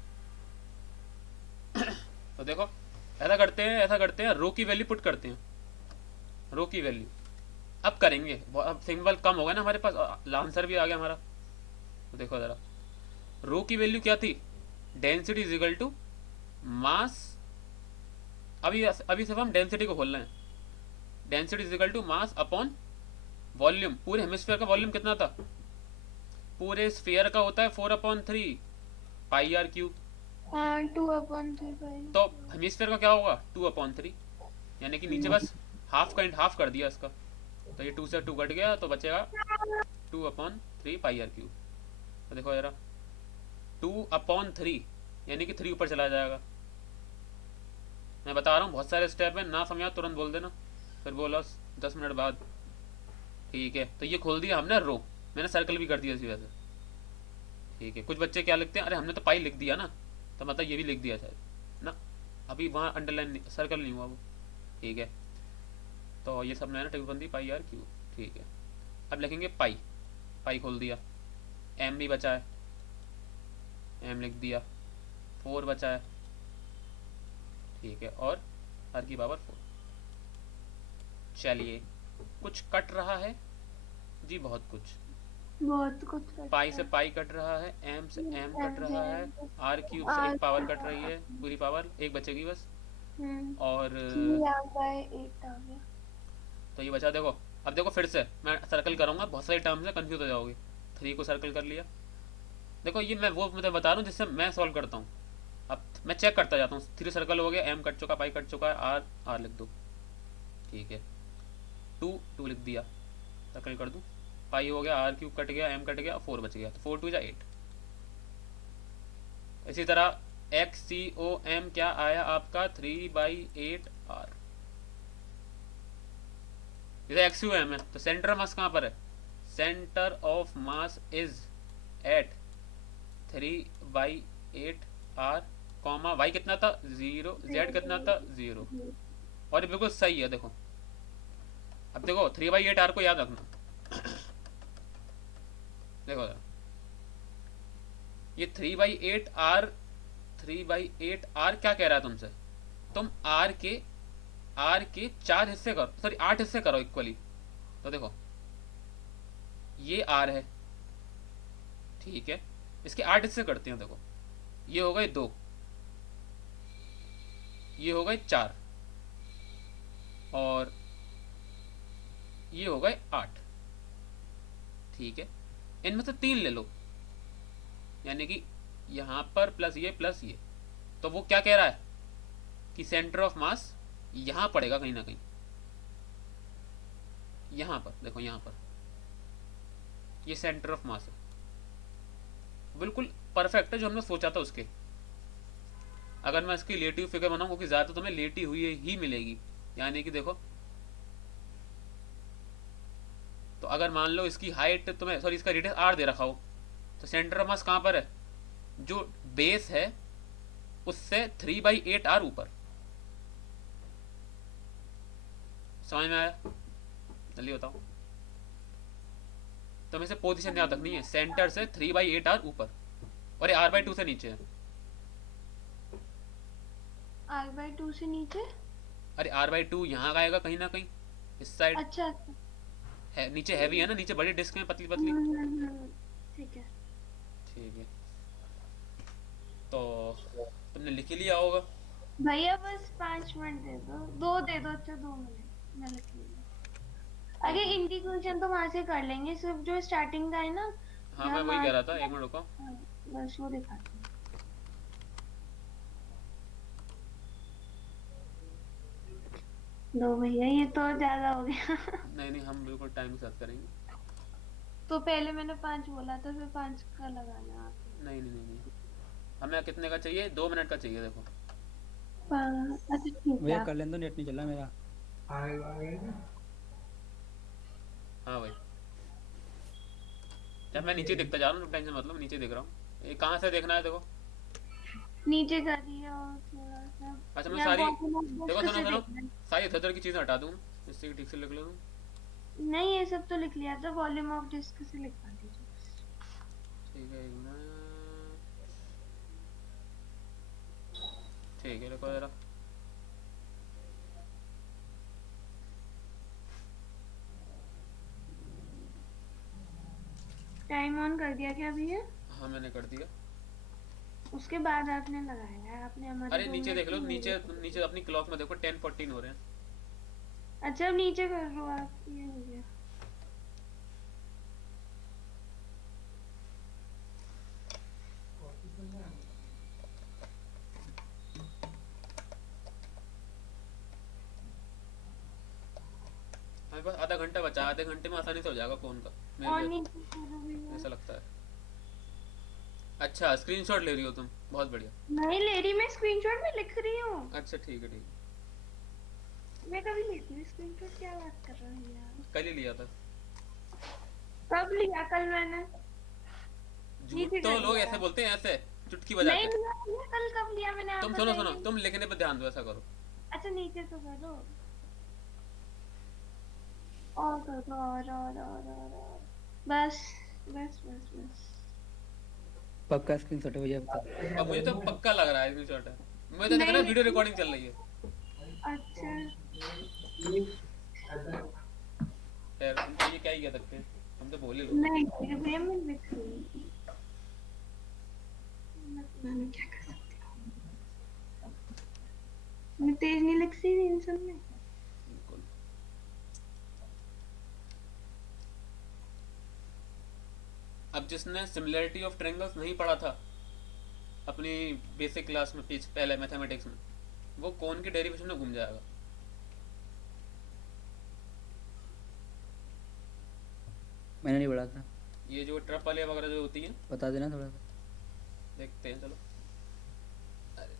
तो देखो ऐसा करते हैं, रो की वैल्यू पुट करते हैं, रो की वैल्यू अब करेंगे। अब सिंबल कम हो गया ना हमारे पास, आंसर भी आ गया हमारा। तो देखो ज़रा, रो की वैल्यू क्या थी, density is equal to mass. अभी सिर्फ हम डेंसिटी को खोल रहे हैं, density is equal to mass upon volume. पूरे हेमिस्फीयर का वॉल्यूम कितना था, पूरे स्फीयर का होता है 4/3 पाई आर क्यूब। हाँ 2/3 भाई। तो हेमिस्फीयर का क्या होगा, 2/3, यानी कि नीचे बस हाफ कर दिया इसका। तो ये 2 से 2 कट गया तो बचेगा 2/3 पाई आर क्यूब। तो देखो जरा, 2/3 यानी कि 3 ऊपर चला जाएगा, मैं बता रहा हूँ बहुत सारे स्टेप हैं, ना समझा तुरंत बोल देना, फिर बोलो 10 मिनट बाद। ठीक है, तो ये खोल दिया हमने रो, मैंने सर्कल भी कर दिया इसी वजह से। ठीक है, कुछ बच्चे क्या लिखते हैं, अरे हमने तो पाई लिख दिया ना, तो मतलब ये भी लिख दिया शायद ना, अभी वहाँ अंडरलाइन सर्कल नहीं हुआ वो। ठीक है, तो ये सब मैंने टेबल बंदी पाई आर क्यू। ठीक है, अब लिखेंगे पाई, पाई खोल दिया, एम भी बचा है, एम लिख दिया, 4 बचा है। ठीक है, और आर की पावर 4। चलिए, कुछ कट रहा है जी, बहुत कुछ। बहुत कुछ करता पाई से है। पाई कट रहा है, एम से एम कट एम से रहा है, एम आर क्यूब से आर एक पावर कट रही है, पूरी पावर एक बचेगी बस। हम्म और 3/8 आ गया। तो ये बचा, देखो अब देखो फिर से मैं सर्कल करूँगा, बहुत सारी टर्म्स है, कंफ्यूज हो जाओगे। 3 को सर्कल कर लिया, देखो ये मैं वो मतलब बता रहा हूँ जिससे मैं सॉल्व करता हूँ। अब मैं चेक करता जाता हूँ, 3 सर्कल हो गया, एम कट चुका, पाई कट चुका है, आर आर लिख दो। ठीक है, 2 लिख दिया, सर्कल कर दूँ, पाई हो गया, आर क्यूब कट गया, एम कट गया, 4 बच गया, तो 4 2 जा 8। इसी तरह एक्स सी ओ एम क्या आया आपका, 3/8 आर। जैसे एक्स यू एम है, तो सेंटर ऑफ मास कहाँ पर है, centre of mass is at 3/8 r, comma y कितना था 0, जेड कितना था 0। और ये बिल्कुल सही है, देखो अब देखो 3/8 आर को याद रखना। देखो जरा, ये 3/8 आर, 3/8 आर क्या कह रहा है तुमसे, तुम आर के 4 हिस्से करो, सॉरी 8 हिस्से करो इक्वली। तो देखो ये आर है, ठीक है, इसके 8 हिस्से करते हैं, देखो ये हो गए 2, ये हो गए 4, और ये हो गए 8। ठीक है, इनमें से 3 ले लो, यानी कि यहाँ पर प्लस ये, तो वो क्या कह रहा है कि सेंटर ऑफ मास यहाँ पड़ेगा कहीं ना कहीं, यहाँ पर देखो, यहाँ पर ये सेंटर ऑफ मास है, बिल्कुल परफेक्ट है जो हमने सोचा था उसके। अगर मैं इसकी रिलेटिव फिगर बनाऊँ, क्योंकि ज़्यादा तुम्हें लेटी हुई ही मिलेगी, यानी कि देखो, तो अगर मान लो इसकी हाइट तुम्हें, सॉरी इसका रेडियस आर दे रखा हो, तो सेंटर ऑफ मास कहाँ पर है, जो बेस है उससे 3/8 आर ऊपर। समझ में आया, जल्दी बताओ। तो हमें से पोजीशन याद रखनी है, सेंटर से 3/8 आर ऊपर, और ये r/2 से नीचे है। r/2 से नीचे, अरे r/2 यहाँ आएगा कहीं ना कहीं, इस साइड अच्छा है, नीचे हैवी है ना, नीचे बड़ी डिस्क है पतली पतली। ठीक है। ठीक है, तो तुमने लिख ही लिया होगा। भैया बस 5 मिनट दे दो, 2 दे दो, अच्छा 2 मिनट मैं लिख लूंगी। अरे इंटीग्रेशन तो वहां से कर लेंगे, सिर्फ जो स्टार्टिंग का है ना, हाँ मैं वही कह रहा था, एक मिनट रुको। हाँ, बस वो दिखाते हैं। दो भैया, ये तो ज्यादा हो गया। नहीं नहीं, हम बिल्कुल टाइम के साथ करेंगे। तो पहले मैंने 5 बोला था, फिर 5 का लगाना आप। नहीं नहीं नहीं नहीं, हमें कितने का चाहिए, 2 मिनट का चाहिए, देखो। अच्छा ठीक है भैया आप। कर लेने दो, नेट नहीं चल रहा मेरा। हाँ भाई, जब मैं नीचे देखता जा रहा हूँ, टेंशन मतलब नीचे देख रहा हूँ, ये कहाँ से देखना है, देखो। नीचे कर दिया और थोड़ा सा अच्छा मैं या सारी, bottom of box देखो से सुनो सुनो, देखना है। सारी इधर की चीज़ें हटा दूँ, इससे कि ठीक से लिख लो तुम। नहीं ये सब तो लिख लिया था, वॉल्यूम ऑफ डिस्क से लिखवा दीजिए। ठीक है, एक मिनट। ठीक है, लिखो जरा। टाइम ऑन कर दिया क्या भैया? हाँ मैंने कर दिया। उसके बाद आपने लगाया है, आपने हमारे अरे 2 नीचे मिनट देख लो, की नीचे मेहनत नीचे अपनी क्लॉक में देखो, 10:14 हो रहे हैं। की। अच्छा अब नीचे कर लो आप, ये हो गया। हमारे पास आधा घंटा बचा, आधे घंटे में आसानी से हो जाएगा फोन का, और मेरे लिए नीचे करो भैया। ऐसा लगता है। अच्छा स्क्रीनशॉट ले रही हो तुम, बहुत बढ़िया। नहीं ले रही, मैं स्क्रीनशॉट में लिख रही हूँ। अच्छा ठीक है ठीक है। मैं कभी लेती हूँ स्क्रीनशॉट, क्या बात कर रहा है यार। कल ही लिया था। कब लिया? कल मैंने झूठ नीचे तो कर लोग लिया ऐसे है। बोलते हैं, ऐसे चुटकी बजा नहीं के। लिया लिया, कल कब लिया मैंने, आप तुम सुनो सुनो, बताइए। तुम लिखने पे ध्यान दो, ऐसा करो। अच्छा नीचे तो करो। और करो, और। बस बस बस बस। पक्का स्क्रीनशॉट है भैया बता। अब मुझे तो पक्का लग रहा है स्क्रीनशॉट है। मुझे तो ऐसा लग रहा नहीं है वीडियो नहीं। रिकॉर्डिंग चल रही है। अच्छा। खैर हम तो ये क्या ही कह सकते हैं, हम तो बोल ही लो। नहीं भैया मैं लिख रही हूँ। मैं क्या कर सकती हूँ, मैं तेज नहीं लिख सी इंसान में। बिल्कुल। अब जिसने सिमिलैरिटी ऑफ ट्रायंगल्स नहीं पढ़ा था अपनी बेसिक क्लास में, पेज पहले मैथमेटिक्स में, वो कोन की डेरिवेशन में घूम जाएगा। मैंने नहीं पढ़ा था। ये जो ट्रप वाले वगैरह जो होती हैं, बता देना थोड़ा सा। देखते हैं चलो। अरे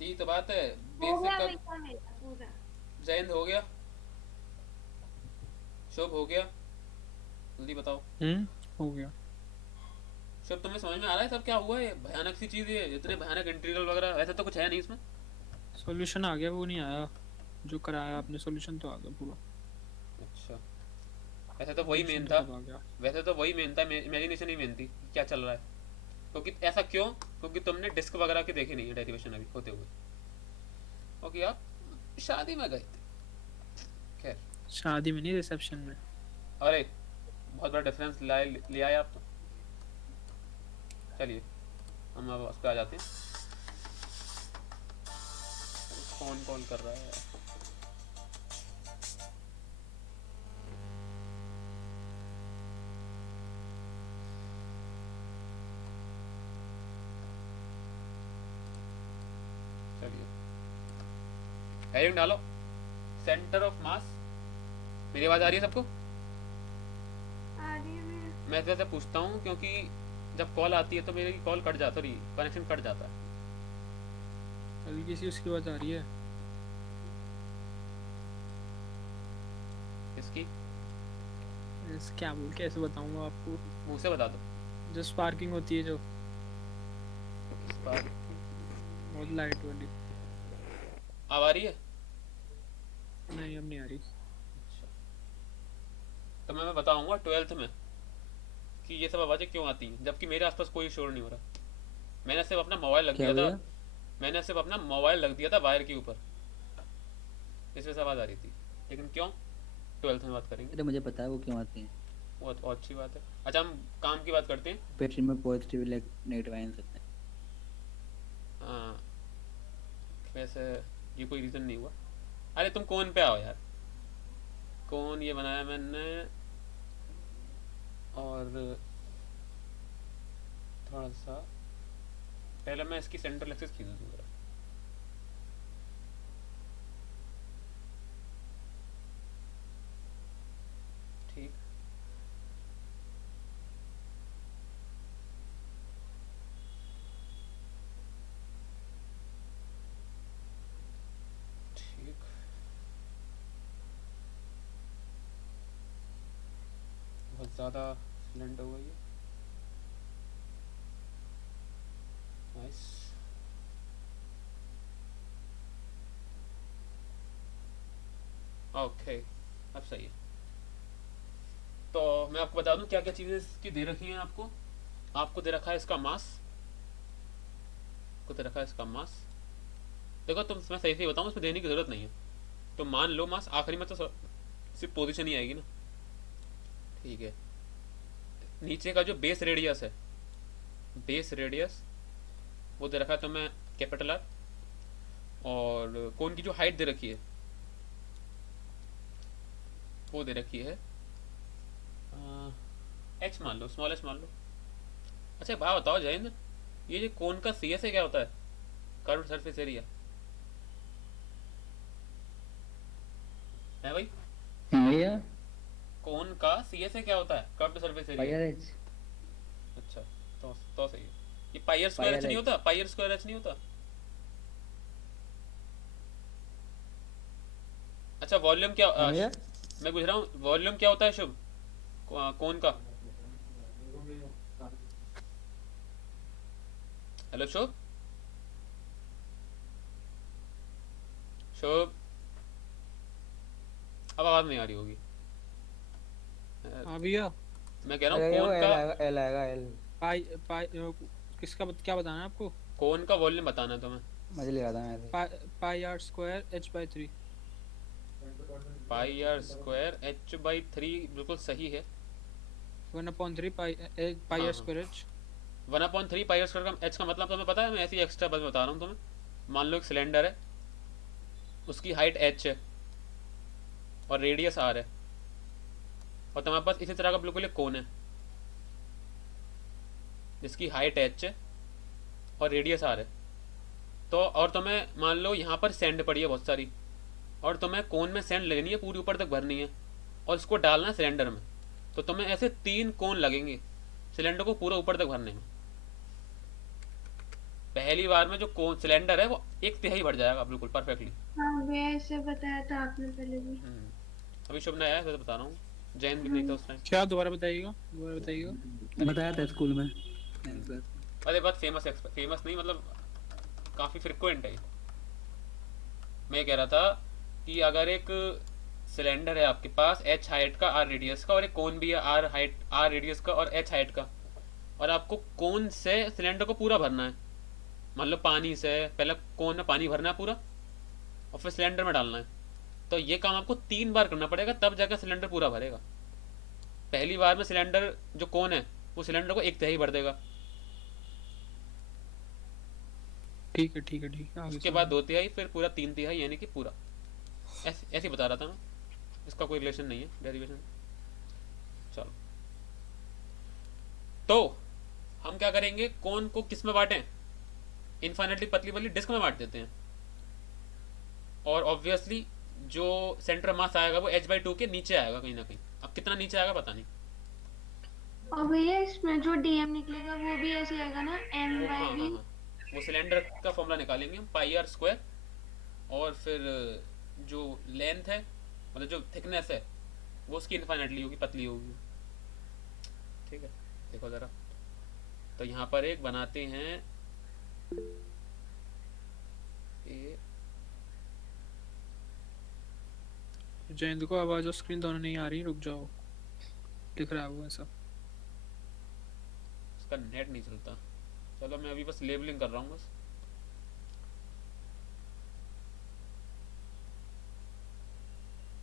यही तो बात है, हो बेसिक गया का। भैया मेरा पूरा। जयंत हो गया, शुभ हो गया, जल्दी बताओ। हो गया। शुभ तुम्हें समझ में आ रहा है सब क्या हुआ है? भयानक सी चीज है, इतने भयानक इंटीग्रल वगैरह, वैसे तो कुछ है नहीं इसमें। सॉल्यूशन आ गया, वो नहीं आया जो कराया आपने, सॉल्यूशन तो आ गया पूरा। अच्छा, वैसे तो वही सॉल्यूशन मेन तो था। सब आ गया। वैसे तो वही मेन था, इमेजिनेशन ही मेन थी क्या चल रहा है। क्योंकि ऐसा क्यों? क्योंकि तुमने डिस्क वगैरह की देखी नहीं है डेरिवेशन अभी होते हुए, क्योंकि आप शादी में गए थे। खैर, शादी में नहीं, रिसेप्शन में। अरे बहुत बड़ा डिफरेंस लाए ले आए आप तो। चलिए हम अब उस पर आ जाते हैं। कौन कॉल कर रहा है? चलिए हेडिंग डालो, सेंटर ऑफ मास। मेरी आवाज आ रही है सबको? आ रही है भैया। मैं जैसे पूछता हूँ क्योंकि जब कॉल आती है तो मेरी कॉल कट जाता, सॉरी कनेक्शन कट जाता है। हल्की सी उसकी आवाज आ रही है। इसकी क्या बोल, कैसे बताऊंगा आपको। मुंह से बता दो। जो स्पार्किंग होती है जो, इस बार बहुत लाइट वाली। अब आ रही है? नहीं अब नहीं आ रही। अच्छा, तो मैं बताऊंगा 12th में कि ये सब आवाज़ें क्यों आती हैं जबकि मेरे आसपास कोई शोर नहीं हो रहा। मैंने सिर्फ अपना मोबाइल लग क्या दिया था, भैया? मैंने सिर्फ अपना मोबाइल लग दिया था वायर के ऊपर, इस वजह से आवाज़ आ रही थी। लेकिन क्यों, 12th में बात करेंगे। अरे मुझे पता है वो क्यों आती है। बहुत अच्छी बात है। अच्छा हम काम की बात करते हैं। बैटरी में पॉजिटिव नेगेटिव आयन सकते हैं। हाँ, वैसे ये कोई रीज़न नहीं हुआ। अरे तुम कौन पे आओ यार, कौन ये बनाया मैंने, और थोड़ा सा पहले मैं इसकी सेंट्रल एक्सिस खींच दूंगा। ठीक, ठीक। बहुत ज़्यादा सिलेंट हो गई है। नाइस। ओके, अब सही है। तो मैं आपको बता दूं क्या क्या चीज़ें इसकी दे रखी हैं आपको। आपको दे रखा है इसका मास, आपको दे रखा है इसका मास। देखो तुम, मैं सही से बताऊं, इसमें देने की ज़रूरत नहीं है। तो मान लो मास आखिरी में तो सिर्फ पोजीशन ही आएगी ना। ठीक है, नीचे का जो बेस रेडियस है, बेस रेडियस वो दे रखा है तुम्हें कैपिटल आर। और कोन की जो हाइट दे रखी है वो दे रखी है एच मान लो, स्मॉल एच मान लो। अच्छा बात बताओ जयेंद्र, ये जो कोन का सी एस क्या होता है? कर्व सरफेस एरिया है भाई। हाँ भैया। कोन का सी एस क्या होता है? Curve surface pi area. R h. अच्छा, तो सही है। ये pi r pi square h r नहीं एच। होता? पाई आर स्क्वायर एच नहीं होता? अच्छा वॉल्यूम क्या हाँ भैया। मैं पूछ रहा हूँ वॉल्यूम क्या होता है शुभ कौन का? हेलो शुभ, शुभ अब आवाज़ नहीं आ रही होगी। हाँ भैया। मैं कह रहा हूँ अरे वो कौन एल का, आएगा, एल आएगा, एल। पाई पाई क्या बताना है आपको? कौन का वॉल्यूम बताना है तुम्हें? मजे ले रहा था मैं ऐसे। Pi r square h/3। Pi r square h/3 बिल्कुल सही है। 1/3 पाई हाँ आर हाँ, square h। 1/3 pi r square का एच का मतलब तुम्हें पता है? मैं ऐसी एक्स्ट्रा बस बता रहा हूँ तुम्हें। मान लो एक सिलेंडर है, उसकी हाइट h है और रेडियस r है, और तुम्हारे पास इसी तरह का बिल्कुल एक कोन है जिसकी हाइट h है और रेडियस r है। तो और तुम्हें मान लो यहाँ पर सैंड पड़ी है बहुत सारी, और तुम्हें कोन में सैंड लेनी है, पूरी ऊपर तक भरनी है और इसको डालना है सिलेंडर में। तो तुम्हें ऐसे 3 कोन लगेंगे सिलेंडर को पूरा ऊपर तक भरने में। पहली बार में जो कोन सिलेंडर है वो 1/3 भर जाएगा बिल्कुल परफेक्टली। हाँ भैया ऐसे बताया था आपने पहले भी। अभी शुभ ने आया है, तो बता रहा हूँ, जैन भी नहीं था उस टाइम। क्या दोबारा बताइएगा। बताया था स्कूल में 9th क्लास में। अरे बहुत फेमस नहीं, मतलब काफ़ी फ्रिक्वेंट है। मैं ये कह रहा था कि अगर एक सिलेंडर है आपके पास h हाइट का r रेडियस का, और एक कोन भी है r रेडियस का और h हाइट का, और आपको कोन से सिलेंडर को पूरा भरना है। मान लो पानी से पहले कोन में पानी भरना है पूरा और फिर सिलेंडर में डालना है। तो ये काम आपको 3 बार करना पड़ेगा, तब जाकर सिलेंडर पूरा भरेगा। पहली बार में सिलेंडर जो कोन है वो सिलेंडर को 1/3 भर देगा, ठीक है आगे उसके बाद 2/3, फिर पूरा 3/3, यानी कि पूरा। ऐसे बता रहा था मैं, इसका कोई रिलेशन नहीं है डेरिवेशन। चलो, तो हम क्या करेंगे, कोन को किस में बांटें? इनफाइनेटली पतली वाली डिस्क में बांट देते हैं, और ऑब्वियसली जो सेंटर मास आएगा वो h/2 के नीचे आएगा कहीं ना कहीं। अब कितना नीचे आएगा पता नहीं। और भैया इसमें जो डीएम निकलेगा वो भी ऐसे आएगा ना, एम वो बाई हाँ वी। हाँ हाँ, वो सिलेंडर का फॉर्मूला निकालेंगे हम, पाई आर स्क्वायर, और फिर जो लेंथ है मतलब जो थिकनेस है वो उसकी इनफाइनेटली होगी, पतली होगी। ठीक है, देखो ज़रा। तो यहाँ पर एक बनाते हैं ए, जयंत को आवाज और स्क्रीन दोनों नहीं आ रही, रुक जाओ, दिख रहा है वो ऐसा। इसका नेट नहीं चलता। चलो मैं अभी बस लेबलिंग कर रहा हूँ बस।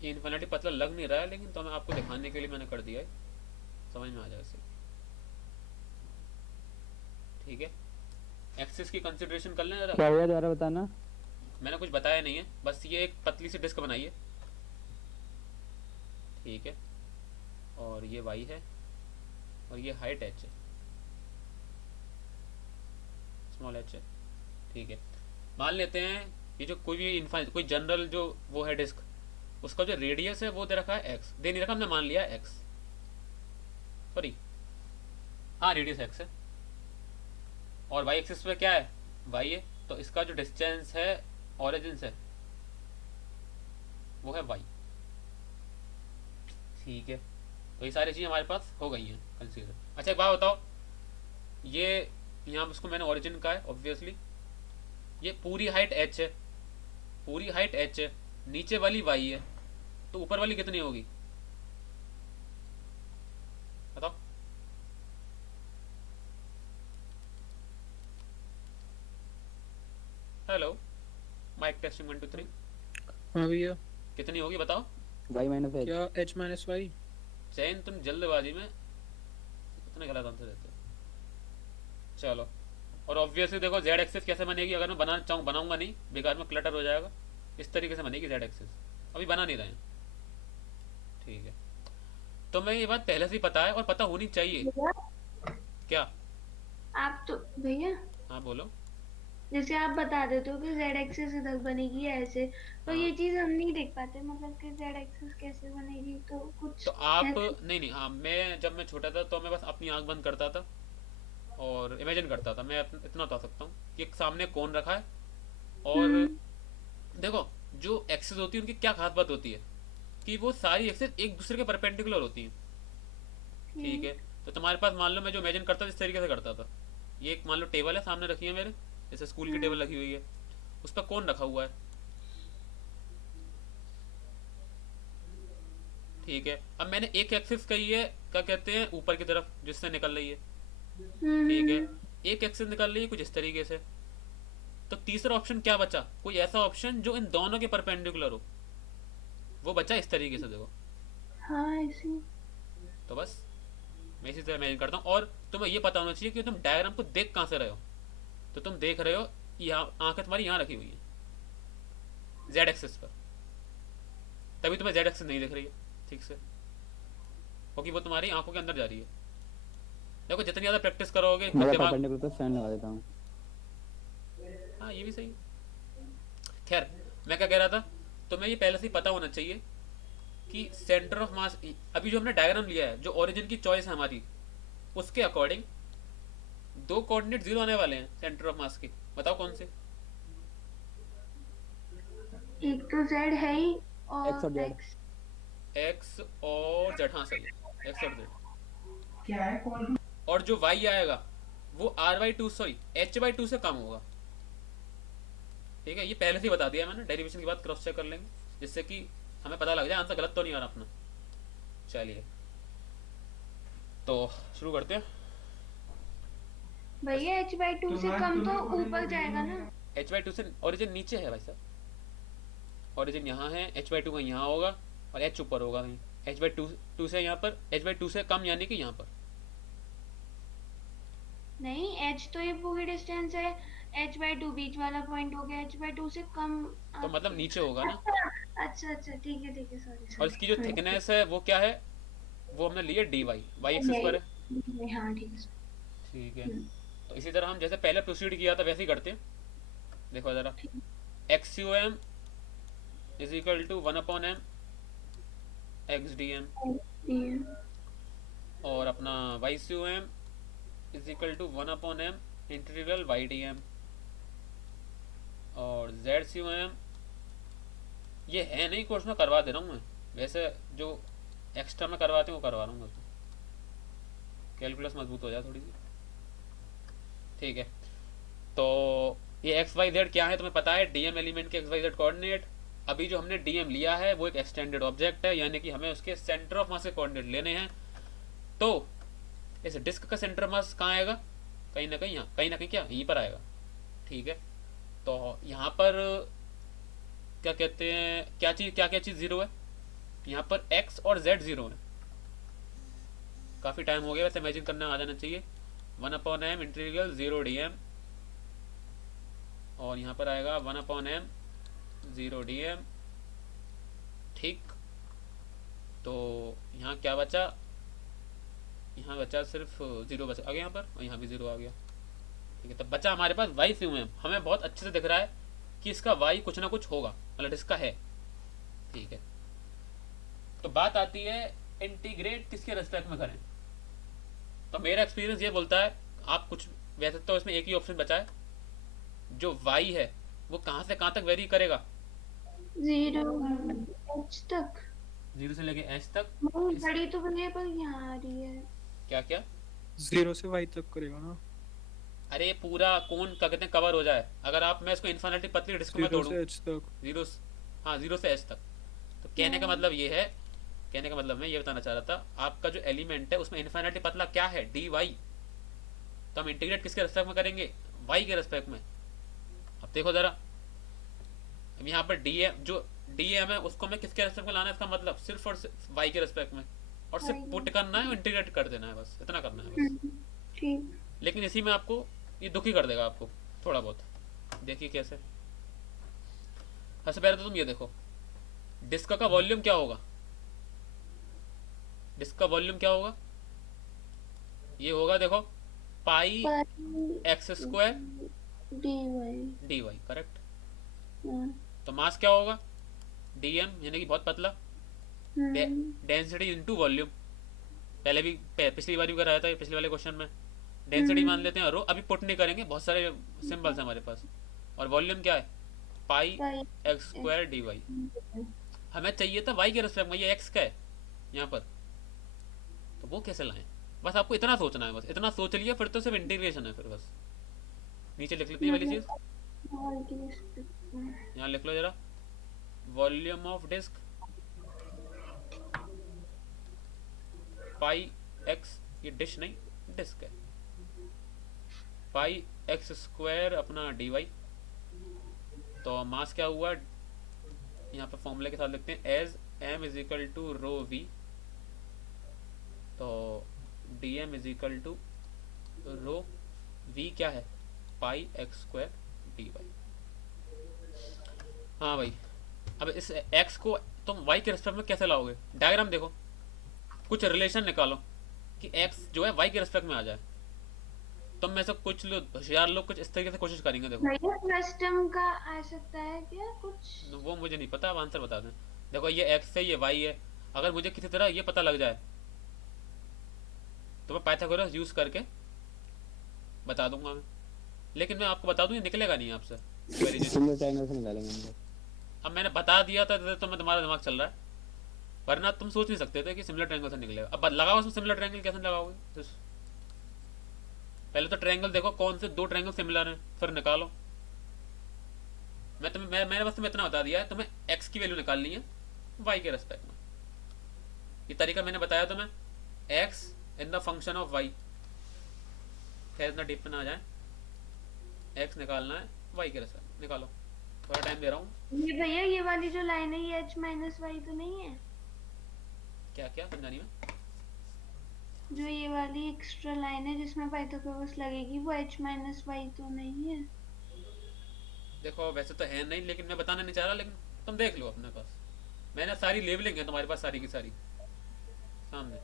ये इन्फिनिटी पतला लग नहीं रहा है, लेकिन तो मैं आपको दिखाने के लिए मैंने कर दिया है, समझ में आ जाए इससे। ठीक है, एक्सिस की कंसिडरेशन कर लें जरा। क्या भैया दोबारा बताना। मैंने कुछ बताया नहीं है, बस ये एक पतली सी डिस्क बनाई है। ठीक है, और ये वाई है और ये हाइट एच है, स्मॉल एच है। ठीक है, मान लेते हैं ये जो कोई भी कोई जनरल जो वो है डिस्क, उसका जो रेडियस है वो दे रखा है एक्स, दे नहीं रखा, हमने मान लिया एक्स, सॉरी हाँ रेडियस एक्स है, और वाई एक्सिस पे क्या है, वाई है। तो इसका जो डिस्टेंस है ओरिजिन से वो है वाई। ठीक है, तो ये सारी चीज़ें हमारे पास हो गई हैं कंसीडर। अच्छा एक बात बताओ, ये यहाँ उसको मैंने ओरिजिन का है ऑब्वियसली, ये पूरी हाइट एच है, पूरी हाइट एच है, नीचे वाली वाई है, तो ऊपर वाली कितनी होगी बताओ? Hello, mike testing 1 2 3। हाँ भैया, कितनी होगी बताओ? Y minus h. क्या h माइनस वाई? चैन तुम जल्दबाजी में कितने गलत आंसर देते हो। चलो, और ऑब्वियसली देखो जेड एक्सिस कैसे बनेगी, अगर मैं बनाना चाहूँ, बनाऊंगा नहीं, बेकार में क्लटर हो जाएगा। इस तरीके से बनेगी जेड एक्सिस, अभी बना नहीं रहे हैं। ठीक है, तो मैं ये बात पहले से ही पता है और पता होनी चाहिए। भैया क्या? आप तो भैया हाँ बोलो। जैसे आप बता देते हो कि जेड एक्सिस इधर बनेगी ऐसे, तो हाँ, ये चीज हम नहीं देख पाते, मतलब कि जेड एक्सिस कैसे बनेगी, तो कुछ तो आप है? नहीं नहीं, हाँ मैं जब मैं छोटा था तो मैं बस अपनी आंख बंद करता था और इमेजिन करता था। मैं इतना बता सकता हूँ कि एक सामने कोन रखा है, और हम्म, देखो जो एक्सेस होती है उनकी क्या खास बात होती है कि वो सारी एक्सेस एक दूसरे के परपेंडिकुलर होती हैं, ठीक है। तो तुम्हारे पास मान लो मैं जो इमेजिन करता था इस तरीके से करता था, ये एक मान लो टेबल है सामने रखी है मेरे, जैसे स्कूल की टेबल रखी हुई है, उस पर कौन रखा हुआ है, ठीक है। अब मैंने एक एक्सिस कही है, क्या कहते हैं, ऊपर की तरफ जिससे निकल रही है, ठीक है। एक एक्सिस निकल रही है कुछ इस तरीके से, तो तीसरा ऑप्शन क्या बचा, कोई ऐसा ऑप्शन जो इन दोनों के परपेंडिकुलर हो, वो बचा इस तरीके से, देखो। हाँ ऐसे। तो बस मैं इसी तरह इमेजिन करता हूँ। और तुम्हें ये पता होना चाहिए कि तुम डायग्राम को देख कहाँ से रहे हो। तो तुम देख रहे हो यहाँ, आंखें तुम्हारी यहाँ रखी हुई है जेड एक्सिस पर, तभी तुम्हें जेड एक्सिस नहीं दिख रही है ठीक से, क्योंकि वो तुम्हारी आंखों के अंदर जा रही है। देखो जितनी ज़्यादा प्रैक्टिस करोगे मेरा दिमाग, परपेंडिकुलर पे फैन लगा देता हूँ। हाँ ये भी सही है। खैर मैं क्या कह रहा था, तुम्हें ये पहले से ही पता होना चाहिए कि सेंटर ऑफ मास, अभी जो हमने डायग्राम लिया है, जो ओरिजिन की चॉइस है हमारी, उसके अकॉर्डिंग दो कोऑर्डिनेट जीरो आने वाले हैं सेंटर ऑफ मास के। बताओ कौन से? एक तो जेड है ही X और और Z। एक्स। एक्स और जेड, हाँ सही है, एक्स और जेड। क्या है कौन? और जो वाई आएगा वो r by two, sorry h by two से कम होगा, ठीक है। ये पहले से ही बता दिया मैंने, डेरिवेशन के बाद क्रॉस चेक कर लेंगे जिससे कि हमें पता लग जाए आंसर गलत तो नहीं आ रहा अपना। चलिए तो शुरू करते हैं। भैया h/2 से कम तो ऊपर जाएगा ना। एच बाई टू से ओरिजिन नीचे है भाई साहब, ओरिजिन यहाँ है, एच बाई टू का यहाँ होगा और एच ऊपर होगा कहीं। एच बाई टू से यहाँ पर, एच बाई टू से कम यानी कि यहाँ पर। नहीं h तो ये पूरी डिस्टेंस है, h/2 बीच वाला पॉइंट हो गया, h/2 से कम। तो मतलब नीचे होगा ना। अच्छा अच्छा ठीक है सॉरी। और इसकी जो थिकनेस है वो क्या है, वो हमने लिए डी वाई, वाई एक्सिस पर है, हाँ ठीक है। ठीक है। तो इसी तरह हम जैसे पहले प्रोसीड किया था वैसे ही करते हैं। देखो ज़रा, x u m is equal to 1/m x d m, और अपना y c u m is equal to 1/m integral y d m, और जेड सी यू एम ये है नहीं कोर्स में, करवा दे रहा हूँ मैं, वैसे जो एक्स्ट्रा में करवाते हैं वो करवा रहा हूँ, कैलकुलस मजबूत हो जाए थोड़ी सी, ठीक है। तो ये एक्स वाई जेड क्या है तुम्हें पता है, डीएम एलिमेंट के एक्स वाई जेड कोऑर्डिनेट। अभी जो हमने डीएम लिया है वो एक एक्सटेंडेड ऑब्जेक्ट है, यानी कि हमें उसके सेंटर ऑफ मास के कोऑर्डिनेट लेने हैं। तो इस डिस्क का सेंटर ऑफ मास कहाँ आएगा, कहीं ना कहीं यहाँ, कहीं ना कहीं क्या यहीं पर आएगा, ठीक है। तो यहाँ पर क्या कहते हैं, क्या चीज़ जीरो है, यहाँ पर एक्स और जेड जीरो है। काफ़ी टाइम हो गया वैसे, इमेजिन करने आ जाना चाहिए। 1/m इंटीग्रल 0 dm, और यहाँ पर आएगा 1/m 0 dm, ठीक। तो यहाँ क्या बचा, यहाँ बचा सिर्फ 0 बचा आ गया यहाँ पर, और यहाँ भी 0 आ गया, ठीक है। तब बचा हमारे पास वाई सी में, हमें बहुत अच्छे से दिख रहा है कि इसका वाई कुछ ना कुछ होगा, मतलब इसका है, ठीक है। तो बात आती है इंटीग्रेट किसके रेस्पेक्ट में करें। तो मेरा एक्सपीरियंस ये बोलता है, आप कुछ, वैसे तो इसमें एक ही ऑप्शन बचा है, जो y है वो कहाँ से कहाँ तक वेरी करेगा, 0 h तक। 0 से लेके h तक। बड़ी तो भैया पर यहाँ आ रही है। क्या क्या 0 से y तक करेगा ना। अरे पूरा कोण क्या कहते हैं कवर हो जाए, अगर आप, मैं इसको इन्फिनिटी पतली डिस्क में 0 तोड़ूं, से h तक। 0, हाँ 0 से h तक। तो कहने का मतलब ये है, कहने का मतलब मैं ये बताना चाह रहा था, आपका जो एलिमेंट है उसमें इन्फिनिटी पतला क्या है, डी वाई। तो हम इंटीग्रेट किसके रेस्पेक्ट में करेंगे, वाई के रेस्पेक्ट में। अब देखो जरा, अब यहाँ पर डी एम, जो डी एम है उसको मैं किसके रेस्पेक्ट में लाना है, इसका मतलब सिर्फ और सिर्फ वाई के रेस्पेक्ट में, और सिर्फ पुट करना है, इंटीग्रेट कर देना है, बस इतना करना है बस। ठीक। लेकिन इसी में आपको ये दुखी कर देगा आपको थोड़ा बहुत। देखिए कैसे, सबसे पहले तो तुम ये देखो, डिस्क का वॉल्यूम क्या होगा, डिस्क का वॉल्यूम क्या होगा, ये होगा देखो pi x square d y, correct. तो मास क्या होगा, डीएम यानी कि बहुत पतला, डेंसिटी इनटू वॉल्यूम, पहले भी पिछली बार भी कराया था, पिछले वाले क्वेश्चन में डेंसिटी मान लेते हैं, रो अभी पुट नहीं करेंगे, बहुत सारे सिंबल्स हैं हमारे पास। और वॉल्यूम क्या है, पाई पाई एक्स स्क्वायर डी वाई। हमें चाहिए था वाई के रेस्पेक्ट में, ये एक्स का है यहाँ पर, तो वो कैसे लाएं? बस आपको इतना सोचना है, बस इतना सोच लिया, फिर तो सिर्फ इंटीग्रेशन है फिर बस। नीचे लिख लेते हैं वाली चीज़, वॉल के रिस्पेक्ट में। यहाँ लिख लो जरा, volume of disc pi x, ये डिश नहीं डिस्क है, पाई एक्स स्क्वायर अपना डी वाई। तो मास क्या हुआ, यहाँ पे फॉर्मूले के साथ लिखते हैं, as m is equal to rho v, तो d m is equal to rho v क्या है, pi x square d y. हाँ भाई, अब इस एक्स को तुम वाई के रेस्पेक्ट में कैसे लाओगे? डायग्राम देखो, कुछ रिलेशन निकालो कि एक्स जो है वाई के रेस्पेक्ट में आ जाए। तुम में से कुछ लोग होशियार लोग कुछ इस तरीके से कोशिश करेंगे। देखो भैया कस्टम का आ सकता है क्या कुछ? वो मुझे नहीं पता, आप आंसर बता दें। देखो ये एक्स है, ये वाई है, अगर मुझे किसी तरह ये पता लग जाए तो मैं पाइथागोरस यूज करके बता दूंगा मैं, लेकिन मैं आपको बता दूं ये निकलेगा नहीं आपसे। सिमिलर ट्रायंगल से निकालेंगे हम लोग। अब मैंने बता दिया था तो मैं, तुम्हारा दिमाग चल रहा है, वरना तुम सोच नहीं सकते थे कि सिमिलर ट्रायंगल से निकलेगा। अब लगाओ उसमें सिमिलर ट्रायंगल, कैसे लगाओगे? पहले तो ट्रायंगल देखो कौन से दो ट्रायंगल सिमिलर हैं, फिर निकालो। मैंने बस तुम्हें इतना बता दिया है, तुम्हें एक्स की वैल्यू निकालनी है वाई के रेस्पेक्ट में। ये तरीका मैंने बताया तुम्हें, x in the function of y. खैर इतना डीप में ना जाए, एक्स निकालना है वाई के रेस्पेक्ट, निकालो। थोड़ा टाइम दे रहा हूँ। ये भैया ये वाली जो लाइन है ये h माइनस वाई तो नहीं है? क्या क्या समझानी में? जो ये वाली एक्स्ट्रा लाइन है जिसमें पाइथागोरस लगेगी वो h माइनस वाई तो नहीं है? देखो वैसे तो है नहीं, लेकिन मैं बताना नहीं चाह रहा, लेकिन तुम देख लो अपने पास, मैंने सारी लेबलिंग है तुम्हारे पास, सारी की सारी सामने।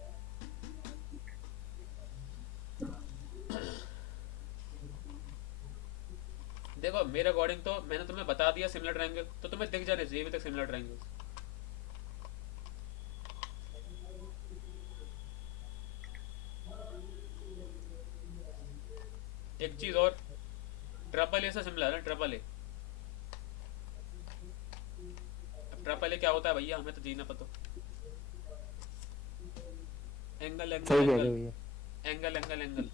देखो मेरे अकॉर्डिंग तो मैंने तुम्हें बता दिया सिमिलर ट्रायंगल, तो तुम्हें दिख जाने चाहिए अभी तक सिमिलर ट्रायंगल। एक चीज और, ट्रिपल ए से सिमिलर है, ट्रिपल ए। अब ट्रिपल ए क्या होता है भैया, हमें तो जीना पता। एंगल एंगल सही कह रहे एंगल हो भैया। Angle angle angle.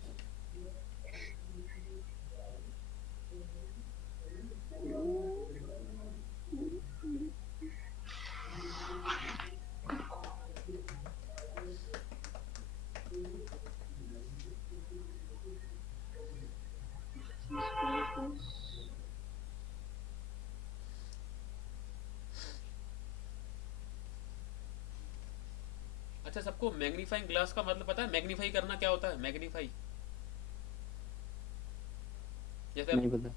अच्छा, सबको मैग्नीफाइंग ग्लास का मतलब पता है? मैग्नीफाई करना क्या होता है? मैग्नीफाई जैसे, नहीं पता।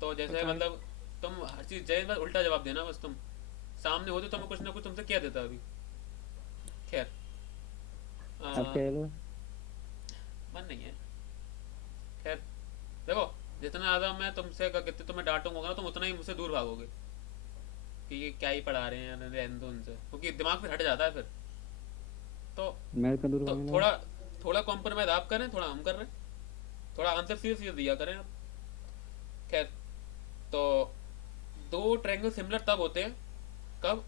तो जैसे पता है। मतलब तुम हर चीज जय बस उल्टा जवाब देना, बस तुम सामने होते तो मैं कुछ ना कुछ तुमसे क्या देता अभी। खैर आप कह लो। मन नहीं है। खैर देखो, जितना ज़्यादा मैं तुमसे कहते तुम्हें डांटूंगा ना, तुम उतना ही मुझसे दूर भागोगे कि ये क्या ही पढ़ा रहे हैं, रहने दो उनसे, क्योंकि दिमाग फिर हट जाता है फिर। तो मैं तो दूर तो भागूंगा। थोड़ा थोड़ा कॉम्प्रोमाइज आप करें, थोड़ा हम कर रहे हैं, थोड़ा आंसर सीधे सीधे दिया करें आप। खैर, तो दो ट्रायंगल सिमिलर तब होते हैं कब,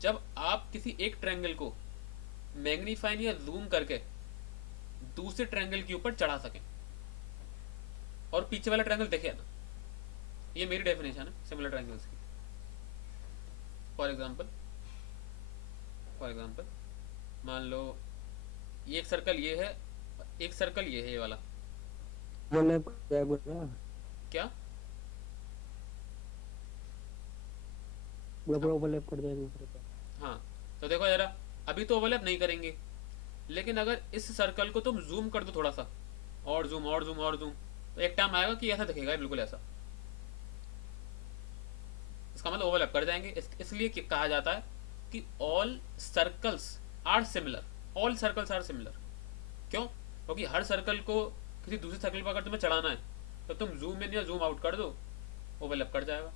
जब आप किसी एक ट्रायंगल को मैग्नीफाई या जूम करके दूसरे ट्रायंगल के ऊपर चढ़ा सकें और पीछे वाला ट्रायंगल दिखे ना। ये मेरी डेफिनेशन है सिमिलर ट्रायंगल्स की। फॉर एग्जांपल मान लो ये एक सर्कल ये है, एक सर्कल ये है, ये वाला। बोले क्या बोल रहा है? क्या? पूरा ओवरलैप कर देगा दूसरे पे। हाँ, तो देखो जरा, अभी तो ओवरलैप नहीं करेंगे, लेकिन अगर इस सर्कल को तुम जूम कर दो थोड़ा सा, और जूम और जूम और जूम, तो एक टाइम आएगा कि ऐसा दिखेगा, बिल्कुल ऐसा। इसका मतलब ओवरलैप कर जाएंगे। इसलिए कहा जाता है कि all circles are similar, all circles are similar. क्यों? क्योंकि हर सर्कल को किसी दूसरे सर्कल पर अगर तुम्हें चढ़ाना है तो तुम जूम इन या जूम आउट कर दो, ओवरलैप कर जाएगा।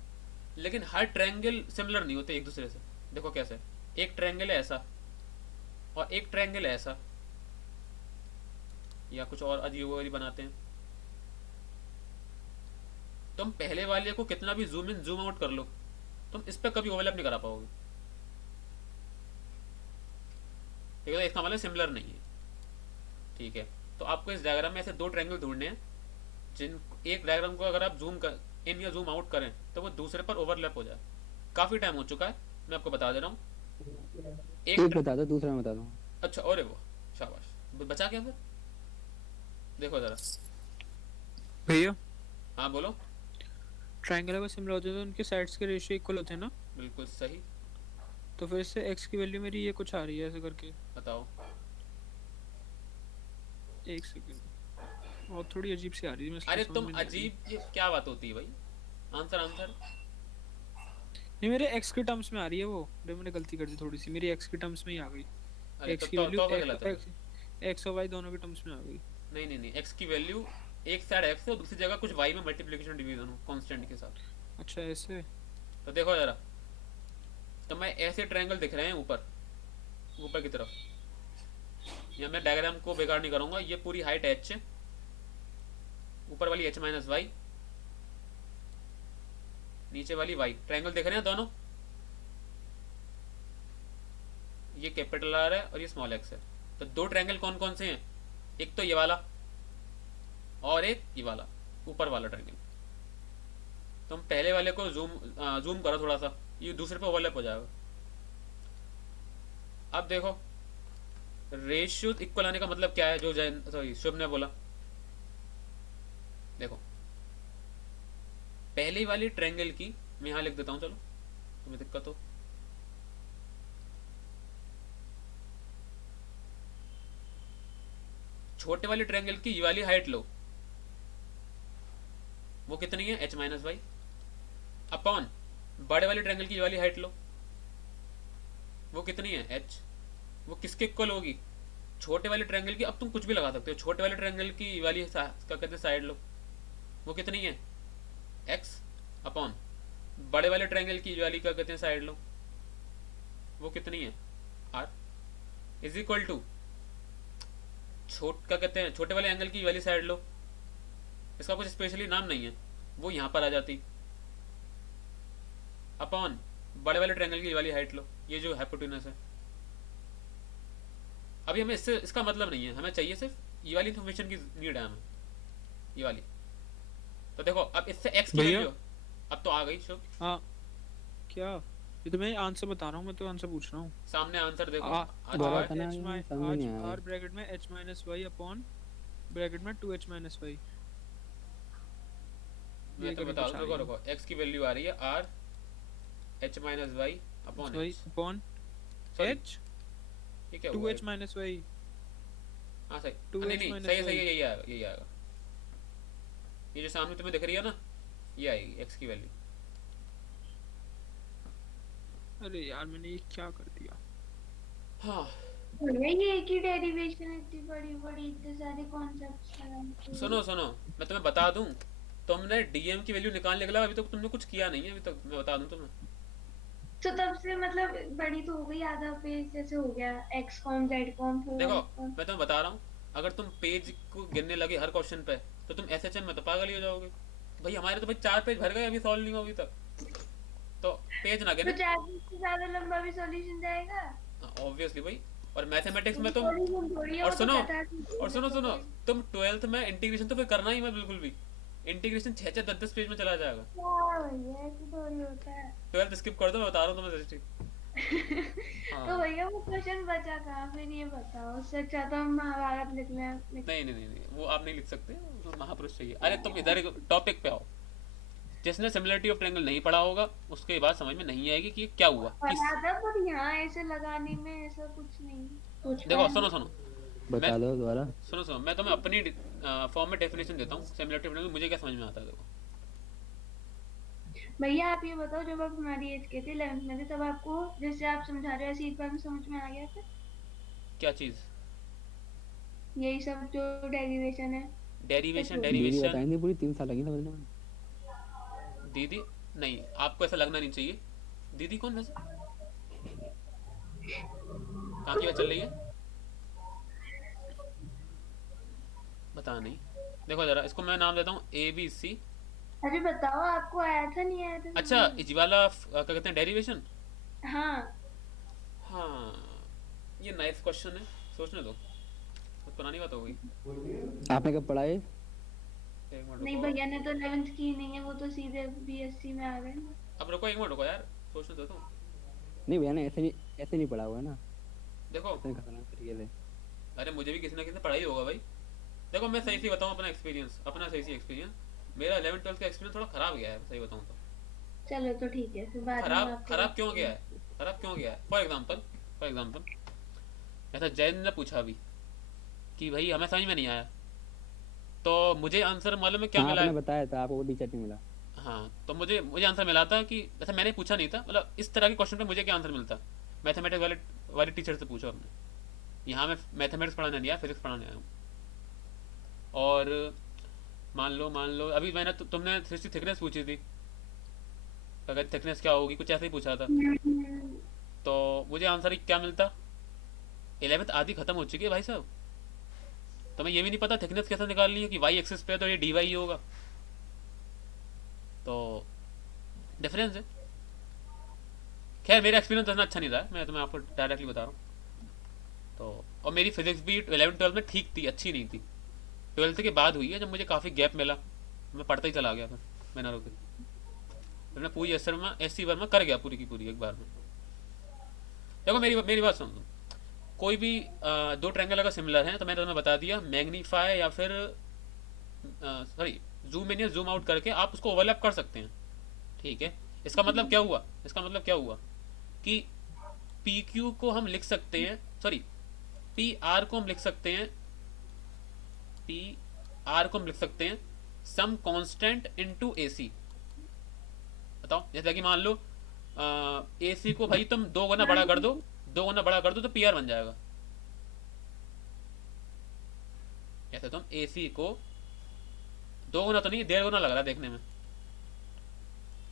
लेकिन हर ट्रायंगल सिमिलर नहीं होते एक दूसरे से। देखो कैसे, एक ट्रायंगल है ऐसा और एक ट्रायंगल है ऐसा, या कुछ और अजीब बनाते हैं, तुम पहले वाले को कितना भी जूम इन जूम आउट कर लो, तुम इस पर कभी ओवरलैप नहीं करा पाओगे। ठीक है, इसका मतलब सिमिलर नहीं है। ठीक है, तो आपको इस डायग्राम में ऐसे दो ट्रायंगल ढूंढने हैं जिन एक डायग्राम को अगर आप जूम कर इन या जूम आउट करें तो वो दूसरे पर ओवरलैप हो जाए। काफ़ी टाइम हो चुका है, मैं आपको बता दे रहा हूँ। एक बता दो, दूसरा बता दो। अच्छा, और वो शाबाश, बचा क्या फिर? देखो जरा। भैया हाँ बोलो। ट्रायंगल अगर सिमिलर होते हैं तो उनके साइड्स के रेशियो इक्वल होते हैं ना? बिल्कुल सही। तो फिर इससे x की वैल्यू मेरी ये कुछ आ रही है ऐसे करके। बताओ। एक सेकंड, और थोड़ी अजीब सी आ रही है। मैं अरे समझ तुम में नहीं आ रही। अजीब, ये क्या बात होती है भाई? Answer answer. नहीं, मेरे x के टर्म्स में आ रही है वो। अरे मैंने गलती कर दी थोड़ी सी, मेरी x के टर्म्स में ही आ गई। अरे x की वैल्यू तो गलत है। x और y दोनों के टर्म्स में आ गई। नहीं नहीं नहीं, एक्स की वैल्यू एक साइड एक्स है और दूसरी जगह कुछ वाई में मल्टीप्लिकेशन डिवीजन हो कांस्टेंट के साथ। अच्छा ऐसे। तो देखो जरा, तो मैं ऐसे ट्रायंगल दिख रहे हैं ऊपर ऊपर की तरफ। यहाँ मैं डायग्राम को बेकार नहीं करूँगा, ये पूरी हाइट h है, ऊपर वाली h माइनस वाई, नीचे वाली y। ट्रायंगल दिख रहे हैं दोनों, ये कैपिटल आर है और ये स्मॉल एक्स है। तो दो ट्रायंगल कौन कौन से हैं? एक तो ये वाला और एक ये वाला ऊपर वाला ट्रायंगल। तुम पहले वाले को जूम करो थोड़ा सा, ये दूसरे पे ओवरलैप हो जाएगा। अब देखो रेशियो इक्वल आने का मतलब क्या है, जो जैन सॉरी शुभ ने बोला। देखो पहले वाली ट्रायंगल की मैं यहाँ लिख देता हूँ, चलो तुम्हें दिक्कत हो। छोटे वाले ट्रायंगल की ये वाली हाइट लो, वो कितनी है? h माइनस वाई अपॉन बड़े वाले ट्रायंगल की ये वाली हाइट लो, वो कितनी है? h। वो किसके इक्वल होगी? छोटे वाले ट्रायंगल की। अब तुम कुछ भी लगा सकते हो। क्या कहते हैं साइड लो, वो कितनी है? x अपॉन बड़े वाले ट्रायंगल की ये वाली क्या कहते हैं साइड लो, वो कितनी है? r इज इक्वल टू क्या कहते हैं छोटे वाले एंगल की वाली साइड लो, इसका कुछ स्पेशली नाम नहीं है, वो यहाँ पर आ जाती, अपॉन बड़े वाले ट्रायंगल की वाली हाइट लो, ये जो हाइपोटेनस है। अभी हमें इससे इसका मतलब नहीं है, हमें चाहिए सिर्फ ये वाली इन्फॉर्मेशन की नीड है हमें, ये वाली। तो देखो अब इससे x की वैल्यू अब तो आ गई शुभ। हाँ क्या? ये तो मैं आंसर बता रहा हूँ, मैं तो आंसर पूछ रहा हूँ। सामने आंसर देखो। बोला था ना, ये समझ नहीं आया। r ब्रैकेट में h minus y upon bracket में 2h माइनस वाई। मैं तो बता दूं, देखो x की वैल्यू आ रही है r h minus y upon h ठीक है 2h माइनस वाई। हाँ सही, 2h नहीं नहीं minus सही y। सही यही आएगा, यही आएगा। ये जो सामने तुम्हें दिख रही है ना, ये आएगी x की वैल्यू। अरे यार मैंने ये क्या कर दिया? हाँ ये एक ही डेरिवेशन इतनी बड़ी बड़ी इतने सारे कॉन्सेप्ट्स। सुनो सुनो, मैं तुम्हें बता दूं, तुमने डीएम की वैल्यू निकालने के लिए अभी तक तुमने कुछ किया नहीं है अभी तक, मैं बता दूं तुम्हें। तो तब से मतलब बड़ी तो हो गई, आधा पेज जैसे हो गया, x कॉम z कॉम। देखो मैं तुम्हें बता रहा हूँ, अगर तुम पेज को गिनने लगे हर क्वेश्चन पे तो तुम एसएचएम में तो पागल ही हो जाओगे। भाई हमारे तो भाई 4 पेज भर गए, अभी सॉल्व नहीं हुआ अभी तक, तो पेज ना तो गिने। 4 पेज से ज्यादा लंबा भी सॉल्यूशन जाएगा ऑब्वियसली भाई। और मैथमेटिक्स में तुम Solution थोड़ी है, और वो तो सुनो बता दीजिए। और सुनो सुनो तुम 12th में इंटीग्रेशन तो फिर करना ही मत बिल्कुल भी। इंटीग्रेशन 6 10 पेज में चला जाएगा। क्या भैया, ऐसे थोड़ी होता है। 12th स्किप कर दो, मैं बता रहा हूँ तुम्हें दृष्टि। तो भैया वो क्वेश्चन बचा कहाँ, फिर ये बताओ। उससे अच्छा तो हम महाभारत लिख लें। नहीं नहीं नहीं नहीं, वो आप नहीं लिख सकते, वो महापुरुष चाहिए। अरे तुम इधर टॉपिक पे आओ। जिसने सिमिलरिटी ऑफ ट्रायंगल नहीं पढ़ा होगा उसके बाद समझ में नहीं आएगी कि क्या हुआ। पता था, पर यहाँ ऐसे लगाने में ऐसा कुछ नहीं। देखो सुनो सुनो, बता दो दोबारा। सुनो सुनो, मैं तुम्हें अपनी फॉर्म में डेफिनेशन देता हूँ सिमिलरिटी ऑफ ट्रायंगल, मुझे क्या समझ में आता है। देखो भैया आप ये बताओ, जब आप हमारी एज के थे 11th में थे, तब आपको जैसे आप समझा रहे हो ऐसे एक बार में समझ में आ गया था? क्या चीज? यही सब जो डेरिवेशन है। डेरिवेशन दीदी डेरिवेशन बताएंगे, पूरी 3 साल लगी समझने में। दीदी नहीं, आपको ऐसा लगना नहीं चाहिए। दीदी कौन वैसे? कहाँ की बात चल रही है? बता नहीं। देखो जरा, इसको मैं नाम देता हूँ ABC अभी बताओ, आपको आया था नहीं आया था अच्छा, समझ में? इस वाला क्या कहते हैं, डेरिवेशन। हाँ। हाँ, ये नाइस क्वेश्चन है, सोचने दो, बहुत पुरानी बात हो गई। आपने कब पढ़ा है? एक मिनट नहीं, रुको, भैया ने तो 11th की ही नहीं है, वो तो सीधे बीएससी में आ गए ना। अब रुको, एक मिनट रुको यार, सोचने दो तुम। नहीं भैया ने ऐसे नहीं पढ़ा हुआ है ना, देखो, इतने खतरनाक तरीके से। अरे मुझे भी किसी ना किसी ने पढ़ाई होगा भाई। देखो मैं सही से बताऊँ अपना एक्सपीरियंस, अपना सही से एक्सपीरियंस, मेरा 11th 12th का एक्सपीरियंस थोड़ा खराब गया है, सही बताऊँ तो। चलो तो ठीक है, फिर बाद में खराब बात खराब क्यों गया करेंगे। है, खराब क्यों गया है? फॉर एग्जाम्पल ऐसा जैन ने पूछा अभी कि भाई हमें समझ में नहीं आया, तो मुझे आंसर मालूम है क्या हाँ मिला आपने है। बताया था आपको टीचर नहीं मिला। हाँ, तो मुझे मुझे आंसर मिला था कि ऐसा मैंने पूछा नहीं था, मतलब इस तरह के क्वेश्चन पे मुझे क्या आंसर मिलता, मैथमेटिक्स वाले टीचर से पूछो हमने। यहाँ मैं मैथमेटिक्स पढ़ाने नहीं आया, फिजिक्स पढ़ाने आया हूँ। और मान लो अभी मैंने तुमने थ्री थिकनेस पूछी थी, अगर थिकनेस क्या होगी, कुछ ऐसे ही पूछा था, हम्म। तो मुझे आंसर क्या मिलता। 11th आधी खत्म हो चुकी है भाई साहब, तो मैं ये भी नहीं पता थिकनेस कैसे निकालनी है, कि वाई एक्सिस पे है तो ये डी वाई होगा, तो डिफरेंस है। खैर मेरा एक्सपीरियंस इतना अच्छा नहीं रहा, मैं तुम्हें आपको डायरेक्टली बता रहा हूँ। तो और मेरी फिजिक्स भी 11th 12th में ठीक थी, अच्छी नहीं थी। 12th के बाद हुई है जब मुझे काफ़ी गैप मिला, मैं पढ़ता ही चला गया, फिर मैंने रोकी, फिर मैं पूरी एस सी वर्मा कर गया पूरी की पूरी एक बार में। देखो मेरी मेरी बात सुन लो, कोई भी दो ट्रायंगल अगर सिमिलर हैं तो मैंने तुम्हें बता दिया, मैग्नीफाई या फिर सॉरी जूम इन या जूम आउट करके आप उसको ओवरलैप कर सकते हैं, ठीक है। इसका मतलब क्या हुआ, इसका मतलब क्या हुआ कि पी क्यू को हम लिख सकते हैं, सॉरी पी आर को हम लिख सकते हैं, पी आर को हम लिख सकते हैं सम कांस्टेंट इनटू ए सी। बताओ, जैसे कि मान लो ए सी को भाई तुम 2 गुना बड़ा कर दो, 2 गुना बड़ा कर दो तो पी आर बन जाएगा। ऐसे तुम ए सी को 2 गुना तो नहीं, 1.5 गुना लग रहा है देखने में,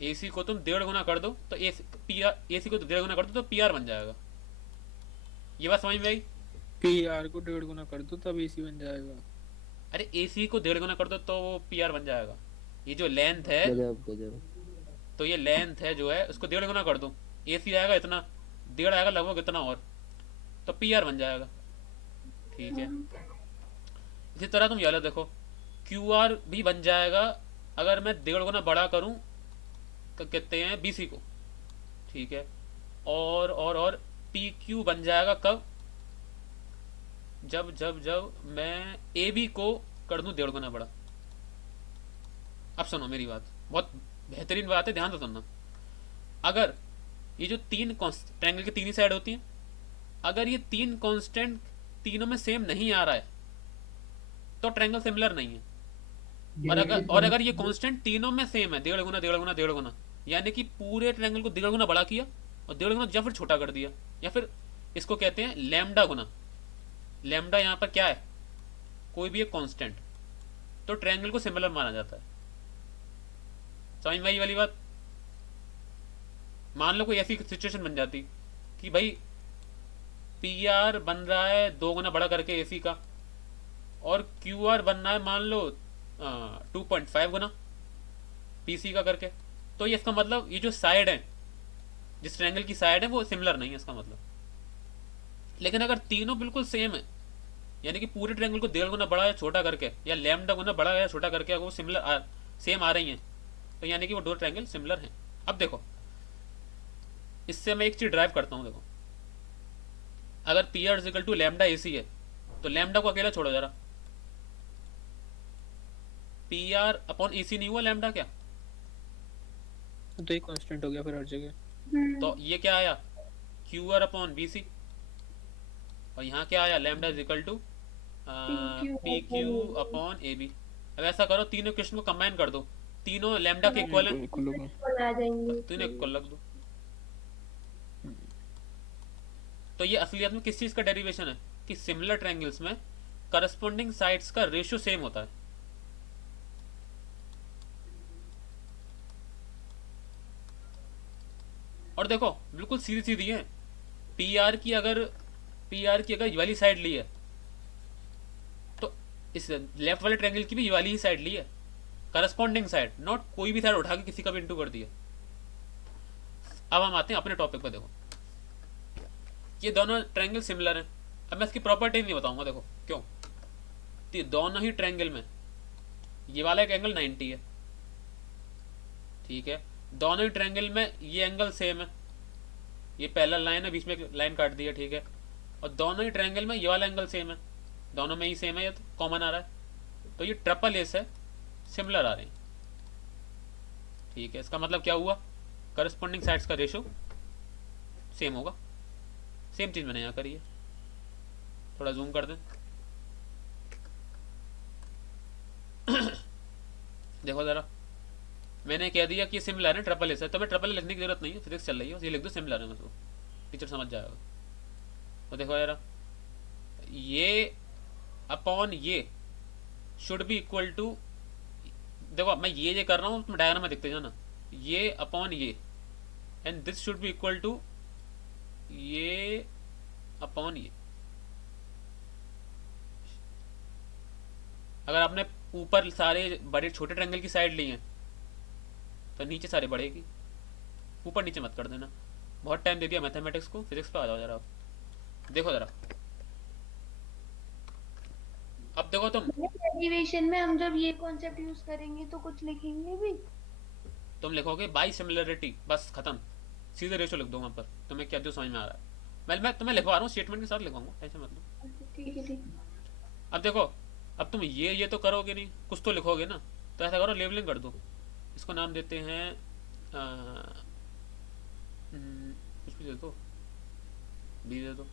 ए सी को तुम 1.5 गुना कर दो तो ए सी को 1.5 गुना कर दो तो पी आर बन जाएगा। ये बात समझ में आई? पीआर को 1.5 गुना कर दो तब एसी बन जाएगा। अरे ए सी को 1.5 गुना कर दो तो वो पी आर बन जाएगा। ये जो लेंथ है, गजब गजब। तो ये लेंथ है जो है उसको 1.5 गुना कर दो, ए सी आएगा इतना, 1.5 आएगा लगभग इतना, और तो पी आर बन जाएगा, ठीक है। इसी तरह तुम ये लो, देखो क्यू आर भी बन जाएगा अगर मैं 1.5 गुना बड़ा करूं, कहते हैं बी सी को, ठीक है। और पी क्यू बन जाएगा कब, जब जब जब मैं ए बी को कर दूं 1.5 गुना बड़ा। अब सुनो मेरी बात, बहुत बेहतरीन बात है, ध्यान से सुनना। अगर ये जो तीन ट्रायंगल की तीन ही साइड होती हैं, अगर ये तीन कांस्टेंट तीनों में सेम नहीं आ रहा है तो ट्रायंगल सिमिलर नहीं है। और अगर ये कांस्टेंट तीनों में सेम है, 1.5 गुना 1.5 गुना 1.5 गुना, यानी कि पूरे ट्रायंगल को 1.5 गुना बड़ा किया और 1.5 गुना या फिर छोटा कर दिया, या फिर इसको कहते हैं लैम्डा गुना। लैम्डा यहाँ पर क्या है, कोई भी एक कांस्टेंट, तो ट्रायंगल को सिमिलर माना जाता है। समझ में आई वाली बात? मान लो कोई ऐसी सिचुएशन बन जाती कि भाई पी आर बन रहा है 2 गुना बड़ा करके ए सी का, और क्यू आर बन रहा है मान लो 2.5 गुना पी सी का करके, तो ये इसका मतलब ये जो साइड है, जिस ट्रायंगल की साइड है वो सिमिलर नहीं है इसका मतलब। लेकिन अगर तीनों बिल्कुल सेम है, यानी कि पूरे ट्रायंगल को 1.5 गुना बड़ा या छोटा करके, या लैम्डा गुना बड़ा या छोटा करके अगर वो सिमिलर सेम आ रही हैं, तो यानी कि वो दो ट्रायंगल सिमिलर हैं। अब देखो, इससे मैं एक चीज ड्राइव करता हूँ। देखो, अगर p r equal to lambda a c है तो लैम्डा को अकेला छोड़ो जरा, p r upon a c नहीं हुआ लैम्डा क्या? तो एक कांस्टेंट हो गया फिर हर जगह। तो ये क्या आया, q r upon b c, और यहाँ क्या आया, lambda is equal to p q upon a b. अब ऐसा करो, तीनों इक्वेशन को कंबाइन कर दो, तीनों लैम्डा के इक्वल हैं, आ जाएंगे। तीनों इक्वल रख दो। तो ये असलियत में किस चीज का डेरिवेशन है कि सिमिलर ट्रायंगल्स में करस्पॉन्डिंग साइड्स का रेशियो सेम होता है। और देखो बिल्कुल सीधी सीधी है, पी आर की अगर ये वाली साइड ली है तो इस लेफ्ट वाले ट्रायंगल की भी ये वाली ही साइड ली है, करस्पॉन्डिंग साइड, नॉट कोई भी साइड उठा के किसी का भी इंटू कर दिया। अब हम आते हैं अपने टॉपिक पर। देखो ये दोनों ट्रायंगल सिमिलर हैं। अब मैं इसकी प्रॉपर्टी नहीं बताऊंगा, देखो क्यों। तो दोनों ही ट्रायंगल में ये वाला एक एंगल 90 है, ठीक है। दोनों ही ट्रायंगल में ये एंगल सेम है, ये पहला लाइन है, बीच में एक लाइन काट दी है, ठीक है। और दोनों ही ट्रायंगल में ये वाला एंगल सेम है, दोनों में ही सेम है, ये तो कॉमन आ रहा है। तो ये ट्रिपल एस है, सिमिलर आ रहे हैं, ठीक है। इसका मतलब क्या हुआ, करस्पॉन्डिंग साइड्स का रेशो सेम होगा। सेम चीज़ मैंने यहाँ करी है, थोड़ा जूम कर दें। देखो ज़रा, मैंने कह दिया कि ये सिमिलर है, ट्रिपल एस है, तो मैं ट्रिपल लिखने की जरूरत नहीं है, फिजिक्स चल रही है, बस ये लिख दो सिमिलर है, मतलब टीचर समझ जाएगा। तो देखो जरा, ये अपॉन ये शुड बी इक्वल टू, देखो मैं ये कर रहा हूँ, तुम डायग्राम में देखते जाना, ये अपॉन ये, and this should be equal to ये अपॉन ये। अगर आपने ऊपर सारे बड़े छोटे ट्रायंगल की साइड ली हैं तो नीचे सारे बढ़ेगी, ऊपर नीचे मत कर देना। बहुत टाइम दे दिया मैथमेटिक्स को, फिजिक्स पे आ जाओ जरा। आप देखो जरा, अब देखो तुम डेरिवेशन में हम जब ये कॉन्सेप्ट यूज करेंगे तो कुछ लिखेंगे भी। तुम लिखोगे बाई सिमिलरिटी, बस खत्म, सीधे रेशो लिख दो वहाँ पर, तुम्हें क्या जो समझ में आ रहा है। मैं तुम्हें लिखवा रहा हूँ, स्टेटमेंट के साथ लिखवाऊंगा, टेंशन मत लो। अच्छा, ठीक है ठीक। अब देखो, अब तुम ये तो करोगे नहीं, कुछ तो लिखोगे ना, तो ऐसा करो लेबलिंग कर दो। इसको नाम देते हैं कुछ भी दे दो, बी दे दो,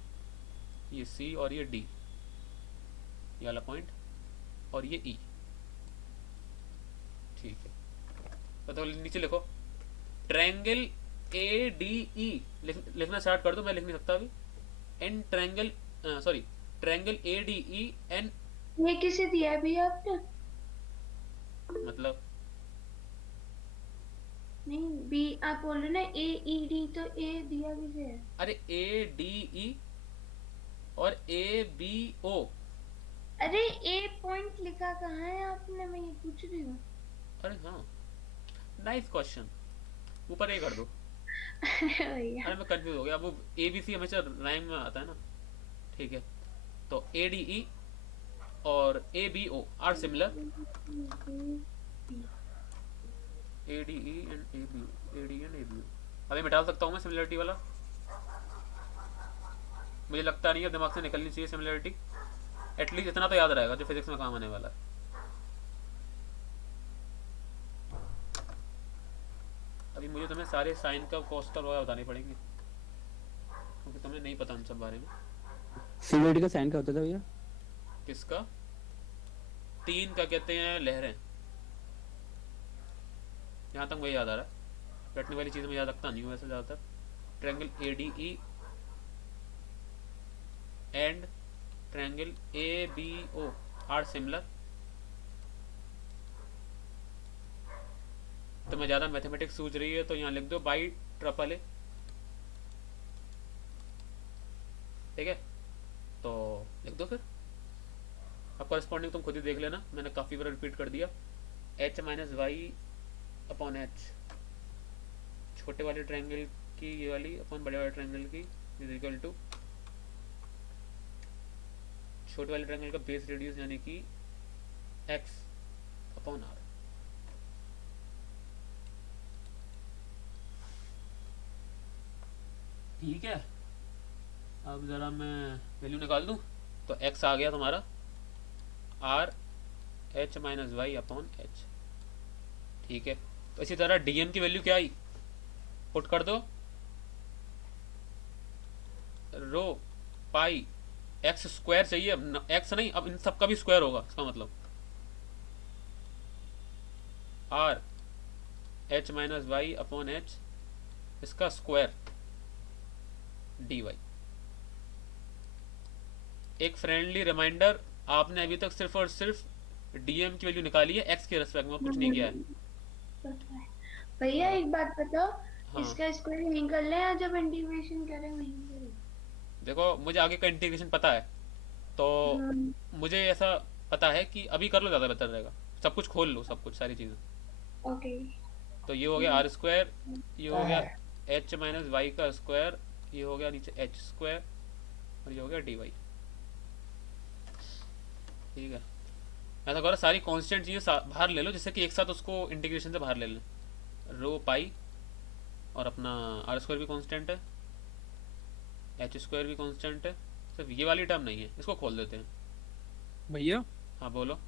ये सी और ये डी, ये वाला पॉइंट, और ये ई, ठीक है। तो नीचे लिखो ट्रायंगल ए डी ई, लिखना स्टार्ट कर दो, मैं लिख नहीं सकता अभी। N triangle, sorry, triangle a d e n, ये किसे दिया है भी आपने? मतलब नहीं, बी आप बोल रहे ना, ए ई डी, तो ए दिया किसे है? अरे ए डी ई और ए बी ओ। अरे ए पॉइंट लिखा कहाँ है आपने, मैं ये पूछ रही हूँ। अरे हाँ, नाइस क्वेश्चन, ऊपर ए कर दो। भैया अरे मैं कंफ्यूज हो गया, वो ए बी सी हमेशा राइम में आता है ना, ठीक है। तो ए डी ई और a b o are similar, a d e and a b o, a d and a b o. अभी मैं डाल सकता हूँ मैं सिमिलरिटी वाला, मुझे लगता नहीं है दिमाग से निकलनी चाहिए सिमिलरिटी, एटलीस्ट इतना तो याद रहेगा जो फिजिक्स में काम आने वाला है। अभी मुझे तुम्हें सारे साइन का कॉस्ट वगैरह बताने पड़ेंगे, क्योंकि तुम्हें नहीं पता उन सब बारे में। सिमिलरिटी का साइन क्या होता था भैया? किसका? तीन का कहते हैं लहरें, यहाँ तक वही याद आ रहा है, रटने वाली चीज़ में याद रखता नहीं हूँ वैसे ज़्यादातर। Triangle a d e and triangle a b o are similar. तो मैं ज़्यादा मैथमेटिक्स सूझ रही है तो यहाँ लिख दो बाई ट्रिपल ए, ठीक है। तो लिख दो फिर, अब कॉरेस्पॉन्डिंग तुम खुद ही देख लेना, मैंने काफ़ी बार रिपीट कर दिया। H minus y upon h, छोटे वाले ट्रायंगल की ये वाली अपॉन बड़े वाले ट्रायंगल की, इज इक्वल टू छोटे वाले ट्रायंगल का बेस रेडियस यानी कि एक्स अपॉन आर। ठीक है, अब ज़रा मैं वैल्यू निकाल दूँ, तो एक्स आ गया तुम्हारा r h minus y upon h, ठीक है। तो इसी तरह डीएम की वैल्यू क्या आई, पुट कर दो, रो पाई एक्स स्क्वायर चाहिए, अब एक्स नहीं, अब इन सब का भी स्क्वायर होगा, इसका मतलब r h minus y upon h, इसका स्क्वायर डी वाई। एक फ्रेंडली रिमाइंडर, आपने अभी तक सिर्फ और सिर्फ डीएम की वैल्यू निकाली है, एक्स के रेस्पेक्ट में कुछ नहीं किया है। भैया एक बात बताओ, हाँ। इसका स्क्वायर यहीं कर ले या जब इंटीग्रेशन करें वहीं करें? देखो मुझे आगे का इंटीग्रेशन पता है, तो मुझे ऐसा पता है कि अभी कर लो ज़्यादा बेहतर रहेगा। सब कुछ खोल लो, सब कुछ सारी चीज़ें। ओके। तो ये हो गया आर स्क्वायर, ये हो गया एच माइनस वाई का स्क्वायर, ये हो गया नीचे एच स्क्वायर, और ये हो गया डी वाई। ठीक है, ऐसा करो सारी कांस्टेंट चीज़ें बाहर ले लो, जिससे कि एक साथ उसको इंटीग्रेशन से बाहर ले लें। रो पाई और अपना आर स्क्वायर भी कांस्टेंट है, एच स्क्वायर भी कांस्टेंट है, सिर्फ ये वाली टर्म नहीं है, इसको खोल देते हैं। भैया हाँ बोलो।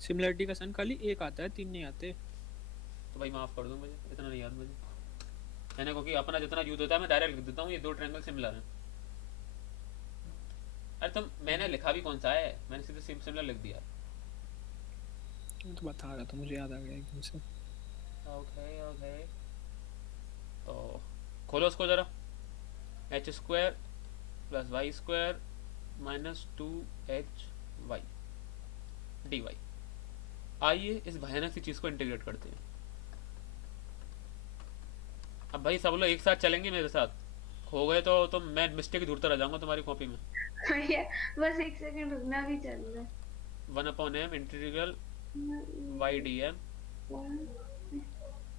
सिमिलरिटी का साइन खाली एक आता है, 3 नहीं आते। तो भाई माफ़ कर दो, मुझे इतना नहीं याद मुझे, मैंने क्योंकि अपना जितना यूज होता है मैं डायरेक्ट लिख देता हूँ, ये दो ट्रायंगल सिमिलर हैं। अरे तुम, मैंने लिखा भी कौन सा है, मैंने सीधे सिमिलर लिख दिया। मैं तो बता रहा था, मुझे याद आ गया एकदम से। ओके ओके, तो खोलो उसको ज़रा। H square plus Y square minus 2h y d y. आइए इस भयानक सी चीज़ को इंटीग्रेट करते हैं। अब भाई सब लोग एक साथ चलेंगे मेरे साथ, हो गए तो मैं मिस्टेक ढूंढता रह जाऊंगा तुम्हारी कॉपी में। भैया बस एक सेकंड रुकना, भी चल रहा है। 1/m integral y d m.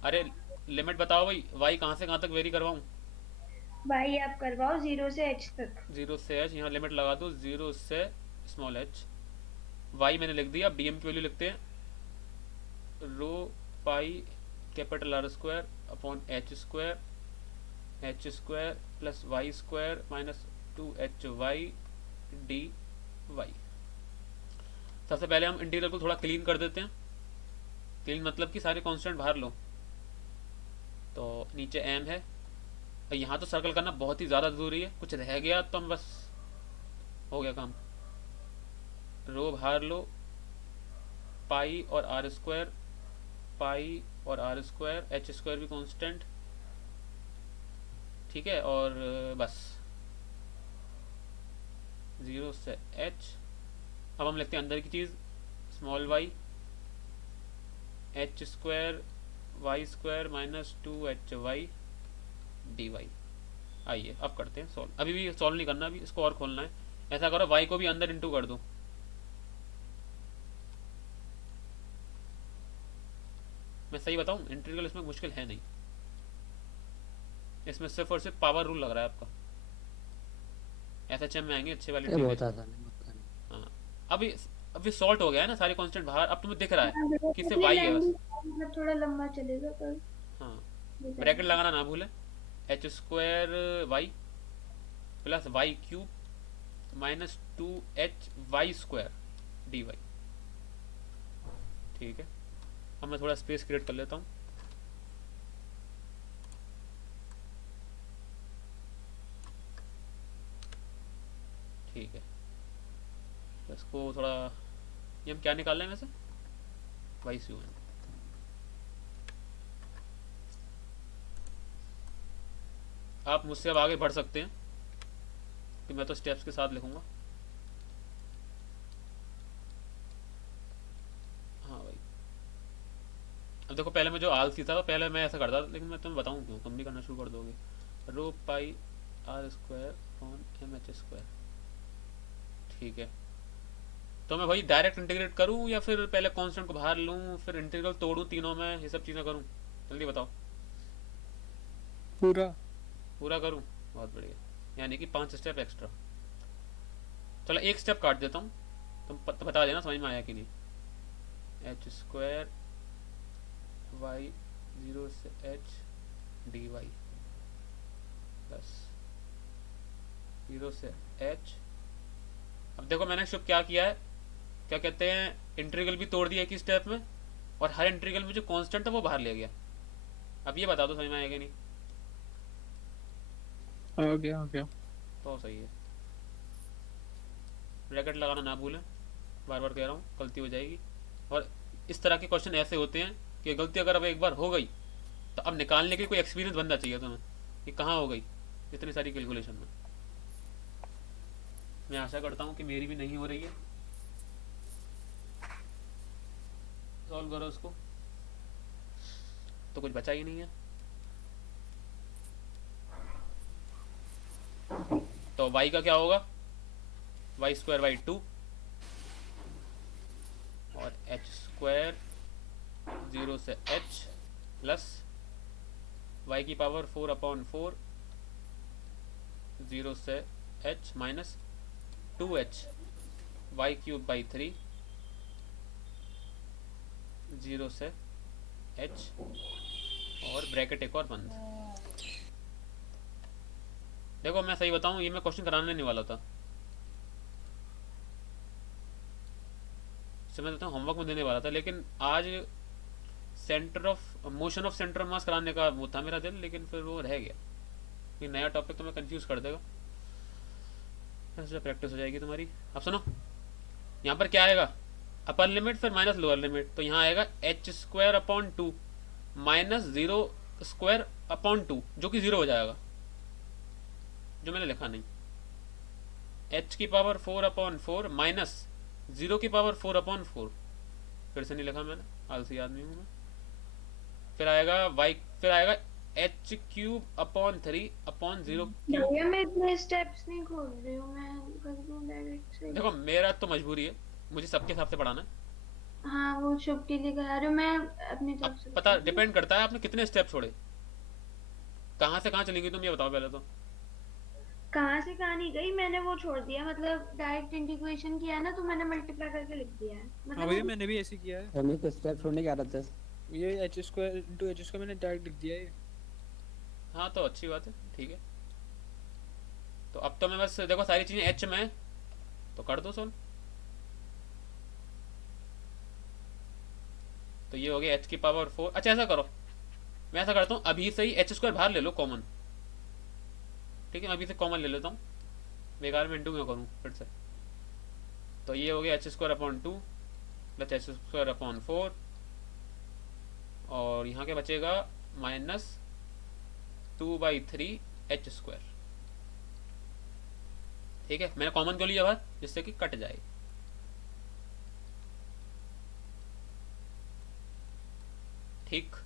अरे लिमिट बताओ भाई, वाई कहाँ से कहाँ तक वेरी करवाऊँ? भाई आप करवाओ 0 से h तक। 0 से h, यहाँ लिमिट लगा दो 0 से स्मॉल h। वाई मैंने लिख दिया, अब डी एम की वैल्यू लिखते हैं। Rho pi capital are square upon h square plus Y square minus 2h y d y. सबसे पहले हम इंटीग्रल को थोड़ा क्लीन कर देते हैं। क्लीन मतलब कि सारे कांस्टेंट बाहर लो। तो नीचे m है, यहाँ तो सर्कल करना बहुत ही ज़्यादा ज़रूरी है, कुछ रह गया तो हम बस हो गया काम। रो बाहर लो, पाई और आर स्क्वायर, पाई और आर स्क्वायर, एच स्क्वायर भी कांस्टेंट, ठीक है, और बस 0 से h। अब हम लिखते हैं अंदर की चीज़, small y h square y square minus 2h y d y. आइए अब करते हैं सॉल्व। अभी भी सॉल्व नहीं करना, अभी इसको और खोलना है। ऐसा करो वाई को भी अंदर इंटू कर दो। मैं सही बताऊं, इंटीग्रल इसमें मुश्किल है नहीं, इसमें सिर्फ और सिर्फ पावर रूल लग रहा है आपका। एसएचएम में आएंगे अच्छे वाले ये बहुत इंटीग्रेशन। आसान है, बहुत आसान है। हाँ, अभी सॉल्ट हो गया है ना, सारे कांस्टेंट बाहर, अब तुम्हें दिख रहा है हाँ, भैया, कि सिर्फ अपनी वाई है लाइन बस। भी मतलब थोड़ा लंबा चलेगा पर हाँ, ब्रैकेट लगाना ना भूलें। H square y plus y cube minus 2h y square d y. ठीक है, अब मैं थोड़ा स्पेस क्रिएट कर लेता हूँ। ठीक है, तो इसको थोड़ा, ये हम क्या निकाल रहे हैं वैसे, वाई सी वन। आप मुझसे अब आगे बढ़ सकते हैं कि मैं तो स्टेप्स के साथ लिखूंगा। हाँ भाई, अब देखो पहले मैं जो आलसी था, पहले मैं ऐसा करता था, लेकिन मैं तुम्हें बताऊँ क्यों, तुम भी करना शुरू कर दोगे। Rho pi r square upon m h square. ठीक है, तो मैं भाई डायरेक्ट इंटीग्रेट करूँ या फिर पहले कांस्टेंट को बाहर लूँ, फिर इंटीग्रल तोड़ूँ तीनों में, ये सब चीज़ें करूँ? जल्दी बताओ। पूरा पूरा करूँ, बहुत बढ़िया, यानी कि 5 स्टेप एक्स्ट्रा। चलो एक स्टेप काट देता हूँ, तुम बता देना समझ में आया कि नहीं। एच स्क्वायर वाई 0 से h डी वाई प्लस 0 से h। अब देखो मैंने शुभ क्या किया है, क्या कहते हैं, इंटीग्रल भी तोड़ दिया एक ही स्टेप में, और हर इंटीग्रल में जो कांस्टेंट था वो बाहर ले गया। अब ये बता दो समझ में आएगा नहीं? आ गया। तो सही है, ब्रैकेट लगाना ना भूलें, बार बार कह रहा हूँ, गलती हो जाएगी। और इस तरह के क्वेश्चन ऐसे होते हैं कि गलती अगर अब एक बार हो गई तो अब निकालने के लिए कोई एक्सपीरियंस बनना चाहिए तुम्हें कि कहाँ हो गई इतनी सारी कैलकुलेशन में। मैं आशा करता हूँ कि मेरी भी नहीं हो रही है। सॉल्व करो उसको, तो कुछ बचा ही नहीं है। तो y का क्या होगा, वाई स्क्वायर बाई 2 और h स्क्वायर 0 से h प्लस y की पावर 4/4 0 से h minus 2h y cube by 3 0 से h और ब्रैकेट एक और बंद। देखो मैं सही बताऊं, ये मैं क्वेश्चन कराने नहीं वाला था, इसे मैं देता हूँ होमवर्क में देने वाला था, लेकिन आज centre of motion of centre of मास कराने का वो था मेरा दिल, लेकिन फिर वो रह गया। ये नया टॉपिक तो मैं कंफ्यूज कर देगा, ऐसे प्रैक्टिस हो जाएगी तुम्हारी। अब सुनो, यहाँ पर क्या आएगा, अपर लिमिट फिर माइनस लोअर लिमिट, तो यहाँ आएगा h square upon 2 minus 0 square upon 2 जो कि 0 हो जाएगा, जो मैंने लिखा नहीं, h की पावर 4/4 माइनस 0 की पावर 4/4, फिर से नहीं लिखा मैंने, आलसी आदमी हूँ मैं। फिर आएगा y, फिर आएगा h क्यूब अपॉन 3/0 क्यूब। भैया मैं इतने स्टेप्स नहीं खोल रही हूँ, मैं कर दूँ डायरेक्ट से। देखो मेरा तो मजबूरी है, मुझे सबके हिसाब से पढ़ाना है। हाँ वो शुभ के लिए करा रही हूँ मैं अपनी तरफ अब से। पता डिपेंड करता है आपने कितने स्टेप छोड़े, कहाँ से कहाँ चलेंगी तुम, ये बताओ पहले तो। कहाँ से कहाँ नहीं गई, मैंने वो छोड़ दिया, मतलब डायरेक्ट इंटीग्रेशन किया है ना, तो मैंने मल्टीप्लाई करके लिख दिया है, हाँ मतलब भैया मैंने भी ऐसे किया है, हमें तो स्टेप छोड़ने की आदत है। ये H square into H square मैंने डायरेक्ट लिख दिया है। हाँ तो अच्छी बात है, ठीक है। तो अब तो मैं बस देखो सारी चीज़ें एच में है, तो कर दो सोल्व। तो ये हो गया h की पावर 4। अच्छा ऐसा करो, मैं ऐसा करता हूँ, अभी से ही एच स्क्वायर बाहर ले लो कॉमन, ठीक है, मैं अभी से कॉमन ले लेता हूँ, बेकार में इंटू क्यों करूँ फिर से। तो ये हो गया h square upon 2 plus h square upon 4, और यहाँ के बचेगा माइनस 2/3 h स्क्वायर, ठीक है। मैंने कॉमन क्यों लिया बाहर, जिससे कि कट जाए। ठीक,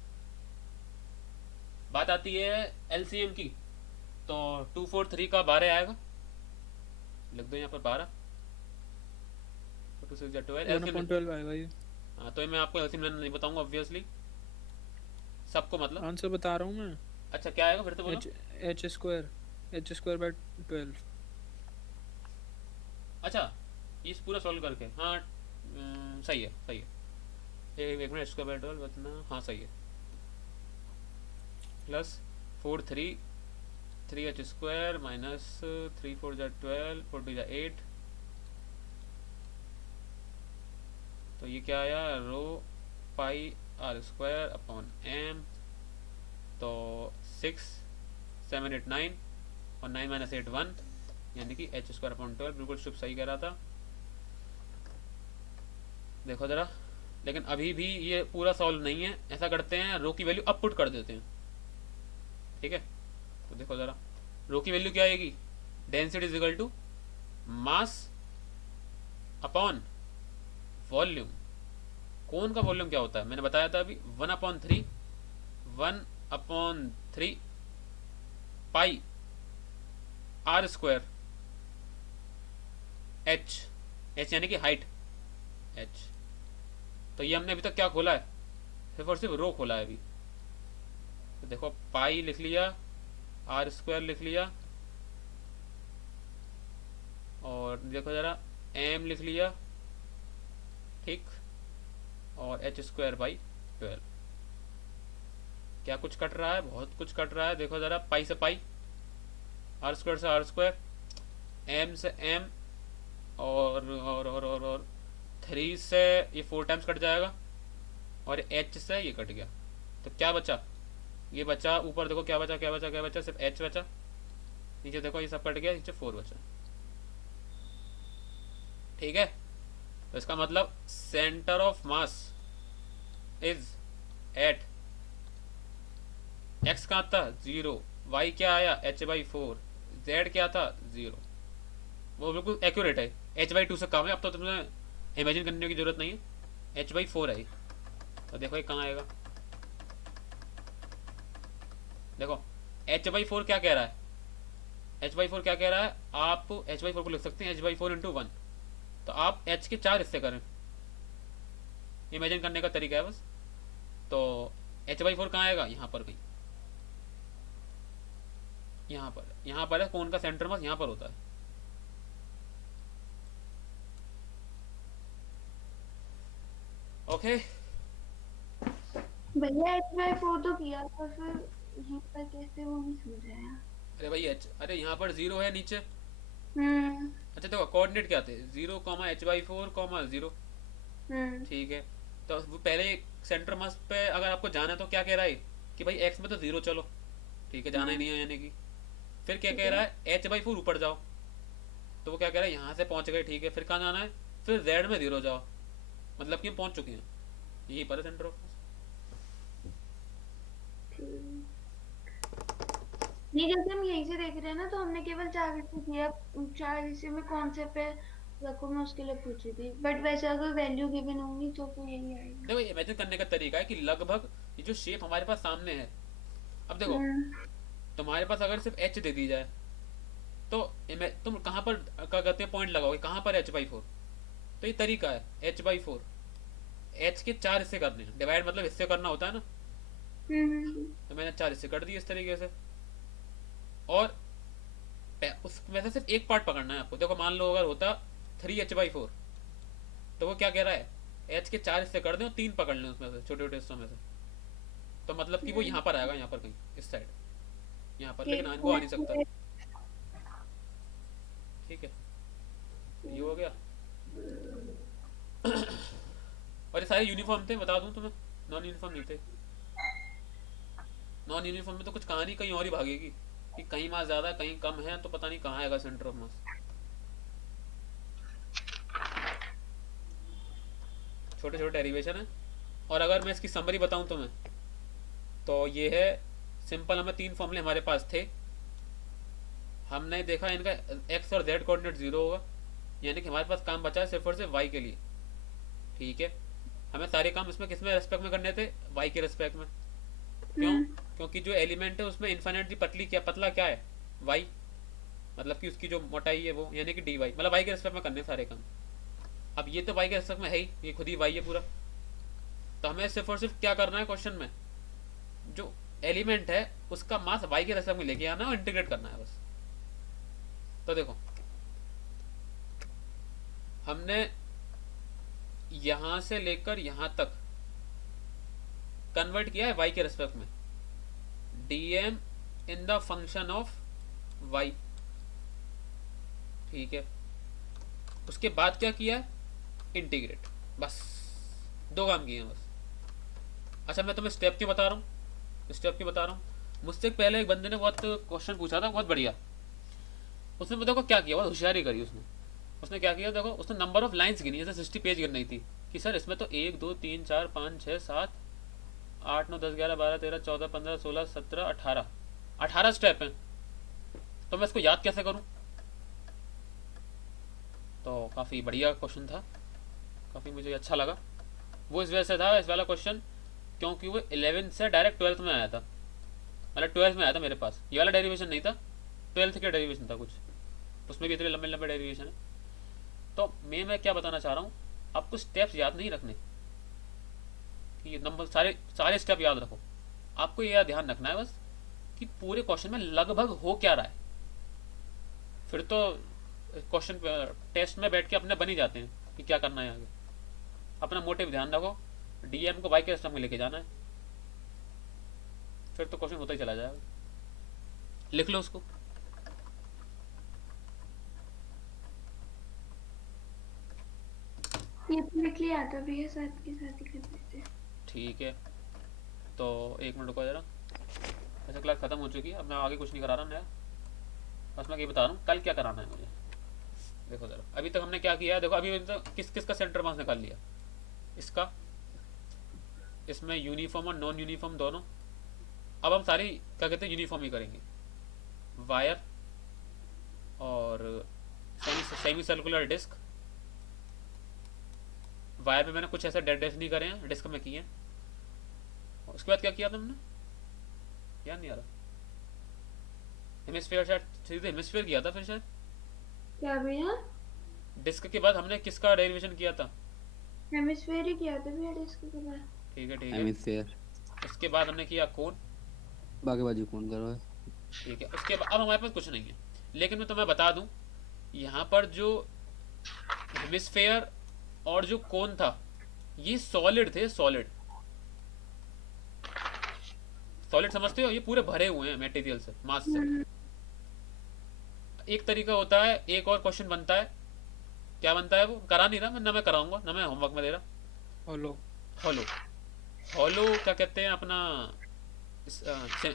बात आती है एलसीएम की, तो 2 4 3 का 12 आएगा, लिख दो यहाँ पर 12, 2 6 12 एलसीएम। 1/12 आएगा ये। हाँ तो मैं आपको एलसीएम नहीं बताऊंगा ऑब्वियसली, सबको मतलब। आंसर बता रहा हूँ मैं, अच्छा क्या आएगा फिर तो बोलो। H square by 12। अच्छा ये पूरा सॉल्व करके, हाँ सही है सही है, एक मिनट, स्क्वायर बाय 12 बतना, हाँ सही है, प्लस 4 3 h स्क्वायर माइनस 3 4 जा 12 4 2 जा 8, तो ये क्या आया, रो pi r square upon M, तो 6 7 8 9 और 9 माइनस 8 1, यानी कि h स्क्वायर अपॉन 12, बिल्कुल शुभ सही कह रहा था। देखो ज़रा, लेकिन अभी भी ये पूरा सॉल्व नहीं है, ऐसा करते हैं रो की वैल्यू अप पुट कर देते हैं, ठीक है। तो देखो ज़रा, रो की वैल्यू क्या आएगी, density is equal to mass upon volume. कौन का वॉल्यूम क्या होता है मैंने बताया था अभी, 1/3 पाई आर स्क्वायर h यानी कि हाइट h। तो ये हमने अभी तक क्या खोला है, सिर्फ और सिर्फ रो खोला है अभी। तो देखो पाई लिख लिया, आर स्क्वायर लिख लिया, और देखो जरा m लिख लिया, ठीक, और h स्क्वायर बाई 12। क्या कुछ कट रहा है, बहुत कुछ कट रहा है। देखो जरा, पाई से पाई, आर स्क्वायर से आर स्क्वायर, m से m, और 3 से ये 4 टाइम्स कट जाएगा, और h से ये कट गया, तो क्या बचा, ये बचा ऊपर देखो क्या बचा क्या बचा क्या बचा, सिर्फ h बचा, नीचे देखो ये सब कट गया, नीचे 4 बचा, ठीक है। तो इसका मतलब centre of mass is at x कहाँ था 0, y क्या आया h/4, z क्या था 0, वो बिल्कुल एक्यूरेट है, h/2 से कम है। अब तो तुम्हें इमेजिन करने की जरूरत नहीं है, h/4 है। तो देखो ये कहाँ आएगा, देखो h/4 क्या कह रहा है, h/4 क्या कह रहा है, आप h/4 को लिख सकते हैं h/4 × 1, तो आप h के 4 हिस्से करें, इमेजिन करने का तरीका है बस। तो h/4 कहाँ आएगा, यहाँ पर कहीं, यहाँ पर है कोन का सेंटर मास यहाँ पर होता है। ओके भैया h/4 तो किया था, फिर यहीं पर कैसे, वो नहीं समझ आया। अरे भाई अरे यहाँ पर 0 है नीचे। हम्म अच्छा देखो कोऑर्डिनेट क्या थे, 0,h/4,0। ठीक है, तो वो पहले सेंटर मास पे अगर आपको जाना है तो क्या कह रहा है कि भाई x में तो 0 चलो, ठीक है, जाना ही नहीं है यानी कि। फिर क्या कह रहा है h/4 ऊपर जाओ, तो वो क्या कह रहा है यहाँ से पहुंच गए, ठीक है, फिर कहाँ जाना है, फिर z में 0 जाओ, मतलब कि हम पहुंच चुके हैं, यही पर है सेंटर ऑफ मास। नहीं, जैसे हम यहीं से देख रहे हैं ना, तो हमने केवल 4 हिस्से किया, 4 हिस्से में कौन से पे रखो, मैं उसके लिए पूछी थी, बट वैसे अगर वैल्यू गिवन होंगी तो फिर यही आएगा। देखो इमेजिन करने का तरीका है कि लगभग ये जो शेप हमारे पास सामने है, अब देखो हम्म तुम्हारे पास अगर सिर्फ h दे दी जाए तो तुम कहाँ पर क्या कहते हैं पॉइंट लगाओगे, कहाँ पर h/4, तो ये तरीका है h/4, h के 4 हिस्से करने हैं, डिवाइड मतलब हिस्से करना होता है ना, तो मैंने 4 हिस्से कर दिए इस तरीके से, और उसमें से सिर्फ एक पार्ट पकड़ना है आपको। देखो मान लो अगर होता 3h/4, तो वो क्या कह रहा है h के 4 हिस्से कर दें और 3 पकड़ लें उसमें से, छोटे छोटे हिस्सों में से, तो मतलब कि वो यहाँ पर आएगा, यहाँ पर कहीं इस साइड, यहाँ पर, लेकिन वो आ नहीं सकता। ठीक है, ये हो गया। और ये सारे यूनिफॉर्म थे, बता दूं तुम्हें, नॉन यूनिफॉर्म नहीं थे। नॉन यूनिफॉर्म में तो कुछ कहानी कहीं और ही भागेगी कि कहीं मास ज्यादा कहीं कम है, तो पता नहीं कहाँ आएगा सेंटर ऑफ मास। छोटे छोटे डेरिवेशन है। और अगर मैं इसकी समरी बताऊं तुम्हें, तो ये है सिंपल, हमें 3 फॉर्मूले हमारे पास थे, हमने देखा इनका x और z कोऑर्डिनेट 0 होगा, यानी कि हमारे पास काम बचा है सिर्फ और सिर्फ y के लिए। ठीक है, हमें सारे काम इसमें किस में रेस्पेक्ट में करने थे, y के रेस्पेक्ट में। क्यों? क्योंकि जो एलिमेंट है उसमें इन्फिनिटली पतला क्या है, y, मतलब कि उसकी जो मोटाई है वो, यानी कि dy, मतलब y के रेस्पेक्ट में करने सारे काम। अब ये तो y के रेस्पेक्ट में है ही, ये खुद ही y है पूरा, तो हमें सिर्फ और सिर्फ क्या करना है क्वेश्चन में, जो एलिमेंट है उसका मास y के रेस्पेक्ट में लेके आना है और इंटीग्रेट करना है बस। तो देखो हमने यहां से लेकर यहां तक कन्वर्ट किया है y के रेस्पेक्ट में, dm in the function of y। ठीक है, उसके बाद क्या किया है, इंटीग्रेट, बस 2 काम किए हैं बस। अच्छा मैं तुम्हें स्टेप क्यों बता रहा हूँ, मुझसे पहले एक बंदे ने बहुत क्वेश्चन पूछा था, बहुत बढ़िया, उसने देखो क्या किया, बहुत होशियारी करी उसने क्या किया, देखो उसने नंबर ऑफ लाइंस गिनी, जैसे 60 पेज गिननी थी कि सर इसमें तो 1 2 3 4 5 6 7 8 9 10 11 12 13 14 15 16 17 18 स्टेप हैं, तो मैं इसको याद कैसे करूं। तो काफ़ी बढ़िया क्वेश्चन था, काफ़ी मुझे अच्छा लगा। वो इस वजह से था इस वाला क्वेश्चन, क्योंकि वो 11th से डायरेक्ट 12th में आया था, मतलब 12th में आया था मेरे पास, ये वाला डेरिवेशन नहीं था, 12th का डेरिवेशन था कुछ, उसमें भी इतने लंबे लंबे डेरिवेशन है। तो मैं क्या बताना चाह रहा हूँ, आपको स्टेप्स याद नहीं रखने कि नंबर सारे स्टेप याद रखो, आपको यह ध्यान रखना है बस कि पूरे क्वेश्चन में लगभग हो क्या रहा है, फिर तो क्वेश्चन टेस्ट में बैठ के अपने बन ही जाते हैं कि क्या करना है आगे। अपना मोटिव ध्यान रखो, डीएम को बाइक के रेस्टोरेंट में लेके जाना है, फिर तो क्वेश्चन होता ही चला जाएगा, लिख लो उसको। ये तो लिख लिया था भैया, साथ के साथ ही कर देते। ठीक है, तो 1 मिनट रुको जरा, ऐसे क्लास खत्म हो चुकी है, अब मैं आगे कुछ नहीं करा रहा नया, बस मैं ये बता रहा हूँ कल क्या कराना है मुझे। देखो जरा अभी तक हमने क्या किया है, देखो अभी तो किस किस का सेंटर मास निकाल लिया, इसका, इसमें यूनिफॉर्म और नॉन यूनिफॉर्म दोनों। अब हम सारी क्या कहते हैं यूनिफॉर्म ही करेंगे, वायर और सेमी सर्कुलर डिस्क। वायर पे मैंने कुछ ऐसा डेड नहीं करे हैं, डिस्क में किए हैं। उसके बाद क्या किया तुमने, याद नहीं आ रहा, हेमिस्फीयर, शायद सीधे हेमिस्फीयर किया था फिर शायद। क्या भैया? डिस्क के बाद हमने किसका डेरिवेशन किया था, हेमिस्फीयर ही किया था भैया डिस्क के बाद। ठीक है। हेमिस्फीयर उसके बाद हमने किया कोन। बाकी कौन करो है? ठीक है, उसके बाद अब हमारे पास कुछ नहीं है, लेकिन मैं तुम्हें बता दूं, यहाँ पर जो हेमिस्फेयर और जो कोन था ये सॉलिड थे। सॉलिड समझते हो, ये पूरे भरे हुए हैं मटेरियल से, मास से। एक तरीका होता है, एक और क्वेश्चन बनता है, क्या बनता है वो करा नहीं रहा मैं, ना मैं कराऊंगा ना मैं होमवर्क में दे रहा। हेलो। हॉलो। हॉलो क्या कहते हैं अपना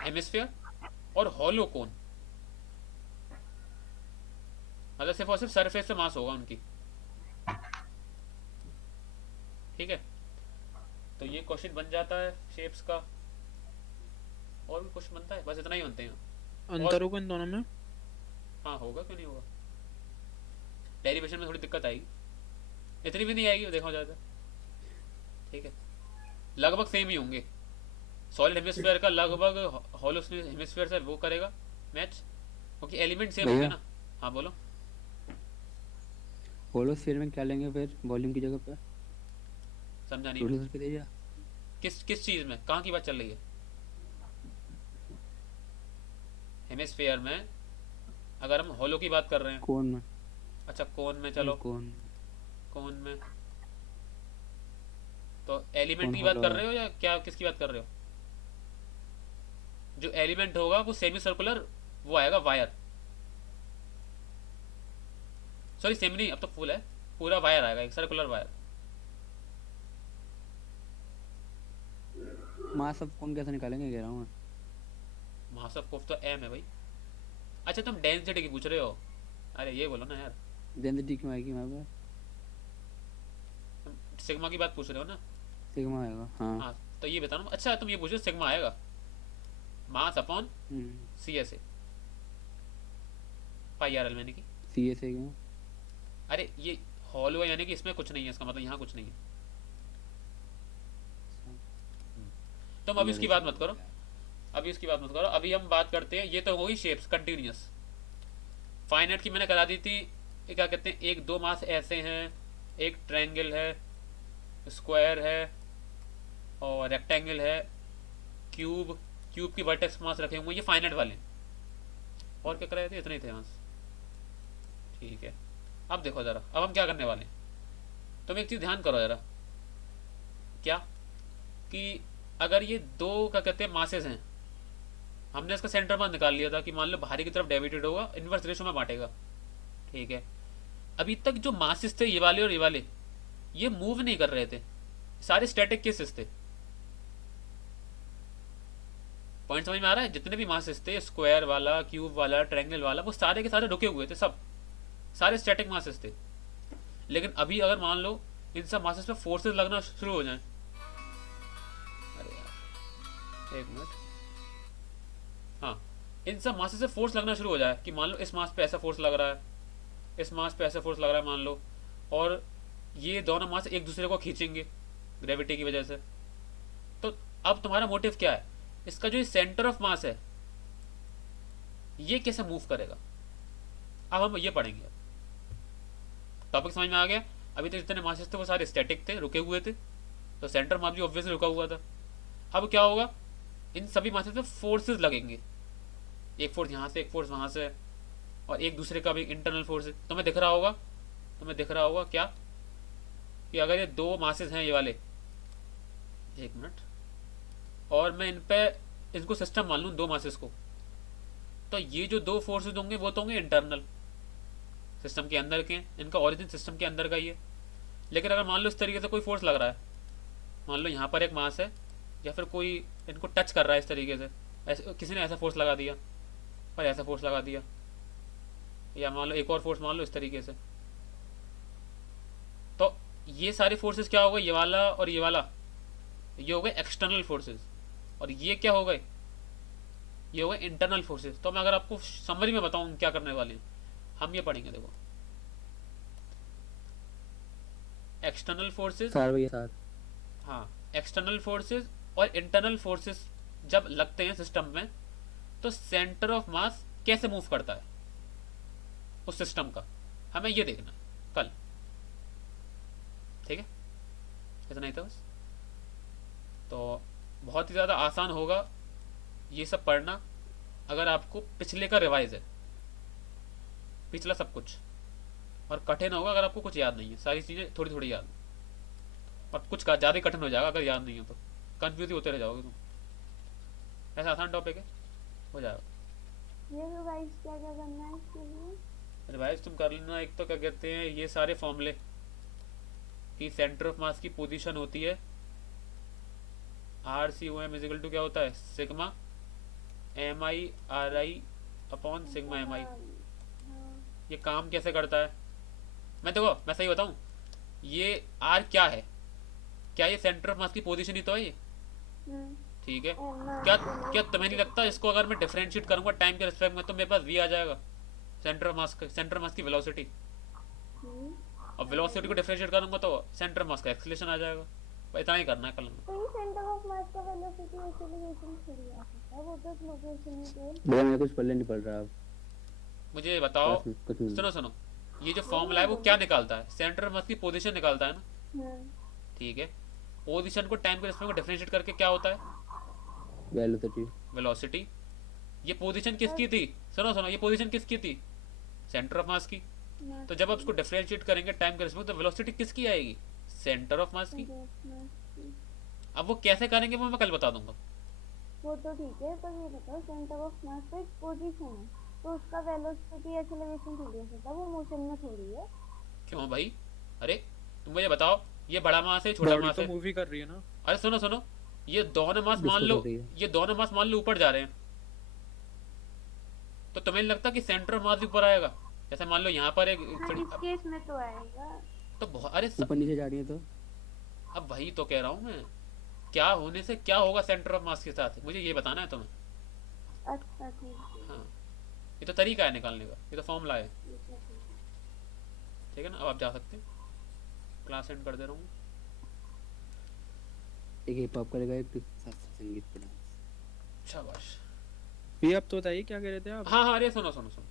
हेमिस्फेयर, और हॉलो कोन, मतलब सिर्फ और सिर्फ सरफेस पे मास होगा उनकी। ठीक है, तो ये क्वेश्चन बन जाता है शेप्स का। और भी क्वेश्चन बनता है, बस इतना ही बनते हैं। अंतर होगा इन दोनों में? हाँ होगा, क्यों नहीं होगा। डेरिवेशन में थोड़ी दिक्कत आएगी, इतनी भी नहीं आएगी देखा जाए तो। ठीक है, लगभग सेम ही होंगे। सॉलिड हेमिस्फीयर का लगभग हॉलो हेमिस्फीयर से वो करेगा मैच, क्योंकि एलिमेंट सेम होंगे ना। हाँ बोलो। होलोस्फीयर में क्या लेंगे फिर वॉल्यूम की जगह पे? समझा नहीं। Total surface area. किस चीज में, कहाँ की बात चल रही है? हेमिस्फीयर में अगर हम हॉलो की बात कर रहे हैं। कोन में। अच्छा कोन में, चलो कोन में तो एलिमेंट की बात कर रहे हो या क्या, किसकी बात कर रहे हो? जो एलिमेंट होगा वो सेमी सर्कुलर वो आएगा वायर, सॉरी सेमी नहीं, अब तो फुल है, पूरा वायर आएगा, एक circular wire. Mass of cone कैसे निकालेंगे कह रहा हूँ मैं। मास ऑफ कोफ तो एम है भाई। अच्छा तुम डेंसिटी की पूछ रहे हो, अरे ये बोलो ना यार। डेंसिटी क्यों आएगी वहाँ पे? तुम सिग्मा की बात पूछ रहे हो ना? सिग्मा आएगा हाँ। हाँ तो ये बताना। अच्छा तुम ये पूछ रहे हो सिग्मा आएगा mass upon C S A pi R L, मैंने की सी एस ए क्यों? अरे ये हॉलो है, यानी कि इसमें कुछ नहीं है, इसका मतलब यहाँ कुछ नहीं है। तुम अभी उसकी बात मत करो, अभी हम बात करते हैं, ये तो होगी शेप्स कंटिन्यूअस। फाइनाइट की मैंने करा दी थी, ये क्या कहते हैं, एक दो मास ऐसे हैं, एक ट्रायंगल है, स्क्वायर है और रेक्टेंगल है, क्यूब की वर्टेक्स मास रखे हुए, ये फाइनाइट वाले। और क्या कराए थे, इतने ही थे मास। ठीक है, अब देखो जरा, अब हम क्या करने वाले हैं। तुम एक चीज ध्यान करो जरा, क्या कि अगर ये दो क्या कहते हैं मासेस हैं, हमने इसका सेंटर मास निकाल लिया था कि मान लो बाहरी की तरफ डेविएटेड होगा, इनवर्स रेशो में बांटेगा। ठीक है, अभी तक जो मासेस थे ये वाले और ये वाले, ये मूव नहीं कर रहे थे, सारे स्टैटिक केसेस थे। पॉइंट समझ में आ रहा है? जितने भी मासेस थे, स्क्वायर वाला, क्यूब वाला, ट्रायंगल वाला, वो सारे के सारे रुके हुए थे, सब सारे स्टैटिक मासेस थे। लेकिन अभी अगर मान लो इन सब मासेस पे फोर्सेस लगना शुरू हो जाएं, अरे यार एक मिनट, हाँ, इन सब मासेस से फोर्स लगना शुरू हो जाए कि मान लो इस मास पे ऐसा फोर्स लग रहा है, इस मास पे ऐसा फोर्स लग रहा है मान लो, और ये दोनों मास एक दूसरे को खींचेंगे ग्रेविटी की वजह से, तो अब तुम्हारा मोटिव क्या है? इसका जो सेंटर ऑफ मास है ये कैसे मूव करेगा, अब हम ये पढ़ेंगे। टॉपिक समझ में आ गया? अभी तो जितने मासेस थे वो सारे स्टैटिक थे, रुके हुए थे, तो सेंटर मास भी ऑब्वियसली रुका हुआ था। अब क्या होगा, इन सभी मासेस पे फोर्सेस लगेंगे, एक फोर्स यहाँ से, एक फोर्स वहां से, और एक दूसरे का भी इंटरनल फोर्स है। तुम्हें दिख रहा होगा क्या कि अगर ये दो मासेस हैं ये वाले, एक मिनट, और मैं इन पे इनको सिस्टम मान लूँ दो मासेस को, तो ये जो दो फोर्सेस होंगे वो तो होंगे इंटरनल, सिस्टम के अंदर के, इनका ओरिजिन सिस्टम के अंदर का ही है। लेकिन अगर मान लो इस तरीके से कोई फोर्स लग रहा है, मान लो यहाँ पर एक मास है, या फिर कोई इनको टच कर रहा है इस तरीके से, ऐसे किसी ने ऐसा फोर्स लगा दिया और ऐसा फोर्स लगा दिया, या मान लो एक और फोर्स मान लो इस तरीके से, तो ये सारे फोर्सेस क्या हो गए, ये वाला और ये वाला, ये हो गए एक्सटर्नल फोर्सेस, और ये क्या हो गए, ये हो गए इंटरनल फोर्सेस। तो मैं अगर आपको समरी में बताऊं क्या करने वाले हैं, हम ये पढ़ेंगे, देखो एक्सटर्नल फोर्सेस, हाँ एक्सटर्नल फोर्सेस और इंटरनल फोर्सेस जब लगते हैं सिस्टम में, तो सेंटर ऑफ मास कैसे मूव करता है उस सिस्टम का, हमें ये देखना कल। ठीक है, इतना ही था बस। तो बहुत ही ज़्यादा आसान होगा ये सब पढ़ना अगर आपको पिछले का रिवाइज है, पिछला सब कुछ। और कठिन होगा अगर आपको कुछ याद नहीं है, सारी चीज़ें थोड़ी थोड़ी याद, और कुछ का ज़्यादा ही कठिन हो जाएगा अगर याद नहीं हो तो कंफ्यूज ही होते रह जाओगे तुम। ऐसा आसान टॉपिक है, हो जाएगा। ये रिवाइज क्या क्या करना है इसके लिए? रिवाइज तुम कर लेना। एक तो क्या कहते हैं ये सारे फॉर्मूले की सेंटर ऑफ मास की पोजीशन होती है r c o m is equal to क्या होता है sigma m i r i upon sigma m i. हाँ, ये काम कैसे करता है मैं देखो मैं सही बताऊं, ये आर क्या है, क्या ये सेंटर ऑफ मास की पोजीशन ही तो है ये, हम्म, ठीक है। और क्या क्या तुम्हें नहीं लगता इसको अगर मैं डिफरेंशिएट करूंगा टाइम के रिस्पेक्ट में तो मेरे पास वी आ जाएगा, centre of mass, centre mass की वेलोसिटी, हम्म, और वेलोसिटी को डिफरेंशिएट करूंगा तो सेंटर मास का एक्सेलरेशन आ जाएगा। बस इतना ही करना है कल में। तो ये सेंटर ऑफ मास का वेलोसिटी एक्सेलरेशन थोड़ी आ सकता है, वो तो लोकेशन ही पे। भैया मेरे कुछ पढ़ने नहीं पड़ रहा अब मुझे ये बताओ, क्लास में कुछ नहीं। सुनो सुनो, ये जो फॉर्मूला है वो क्या निकालता है, सेंटर ऑफ मास की पोजीशन निकालता है ना, हम्म, ठीक है। पोजीशन को टाइम के रिस्पेक्ट में डिफरेंशिएट करके क्या होता है वेलोसिटी। वेलोसिटी। ये पोजीशन किसकी थी, सुनो सुनो, ये पोजीशन किसकी थी सेंटर ऑफ मास की। मास तो जब आप इसको डिफरेंशिएट करेंगे टाइम के रिस्पेक्ट तो वेलोसिटी किसकी आएगी सेंटर ऑफ मास की। सेंटर ऑफ मास की। अब वो कैसे करेंगे वो मैं कल बता दूंगा। वो तो ठीक है, पर ये बताओ सेंटर ऑफ मास तो एक पोजीशन है, तो उसका वेलोसिटी एक्सेलरेशन थोड़ी हो सकता है, वो मोशन में थोड़ी है। क्यों भाई, अरे तुम मुझे बताओ ये बड़ा मास है छोटा बॉडी मास तो है। मूवी कर रही है ना। अरे सुनो सुनो, ये दोनों मास मान डिस्कस लो, हो रही है। ये दोनों मास मान लो ऊपर जा रहे हैं, तो तुम्हें नहीं लगता कि सेंटर ऑफ मास भी ऊपर आएगा। जैसे मान लो यहाँ पर एक हाँ, इस केस में तो आएगा। तो अरे ऊपर नीचे जा रही है तो अब वही तो कह रहा हूँ मैं, क्या होने से क्या होगा सेंटर ऑफ मास के साथ, मुझे ये बताना है तुम्हें। अच्छा ठीक है, हाँ ये तो तरीका है निकालने का, ये तो फॉर्मूला है, ठीक है, ठीक है। ठीक है ना। अब आप जा सकते हैं, क्लास एंड कर दे रहा हूँ। एक हिप हॉप करेगा, एक शास्त्रीय संगीत पर डांस। शाबाश। ये अब तो बताइए क्या कह रहे थे आप? हाँ हाँ, अरे सुनो सुनो सुनो,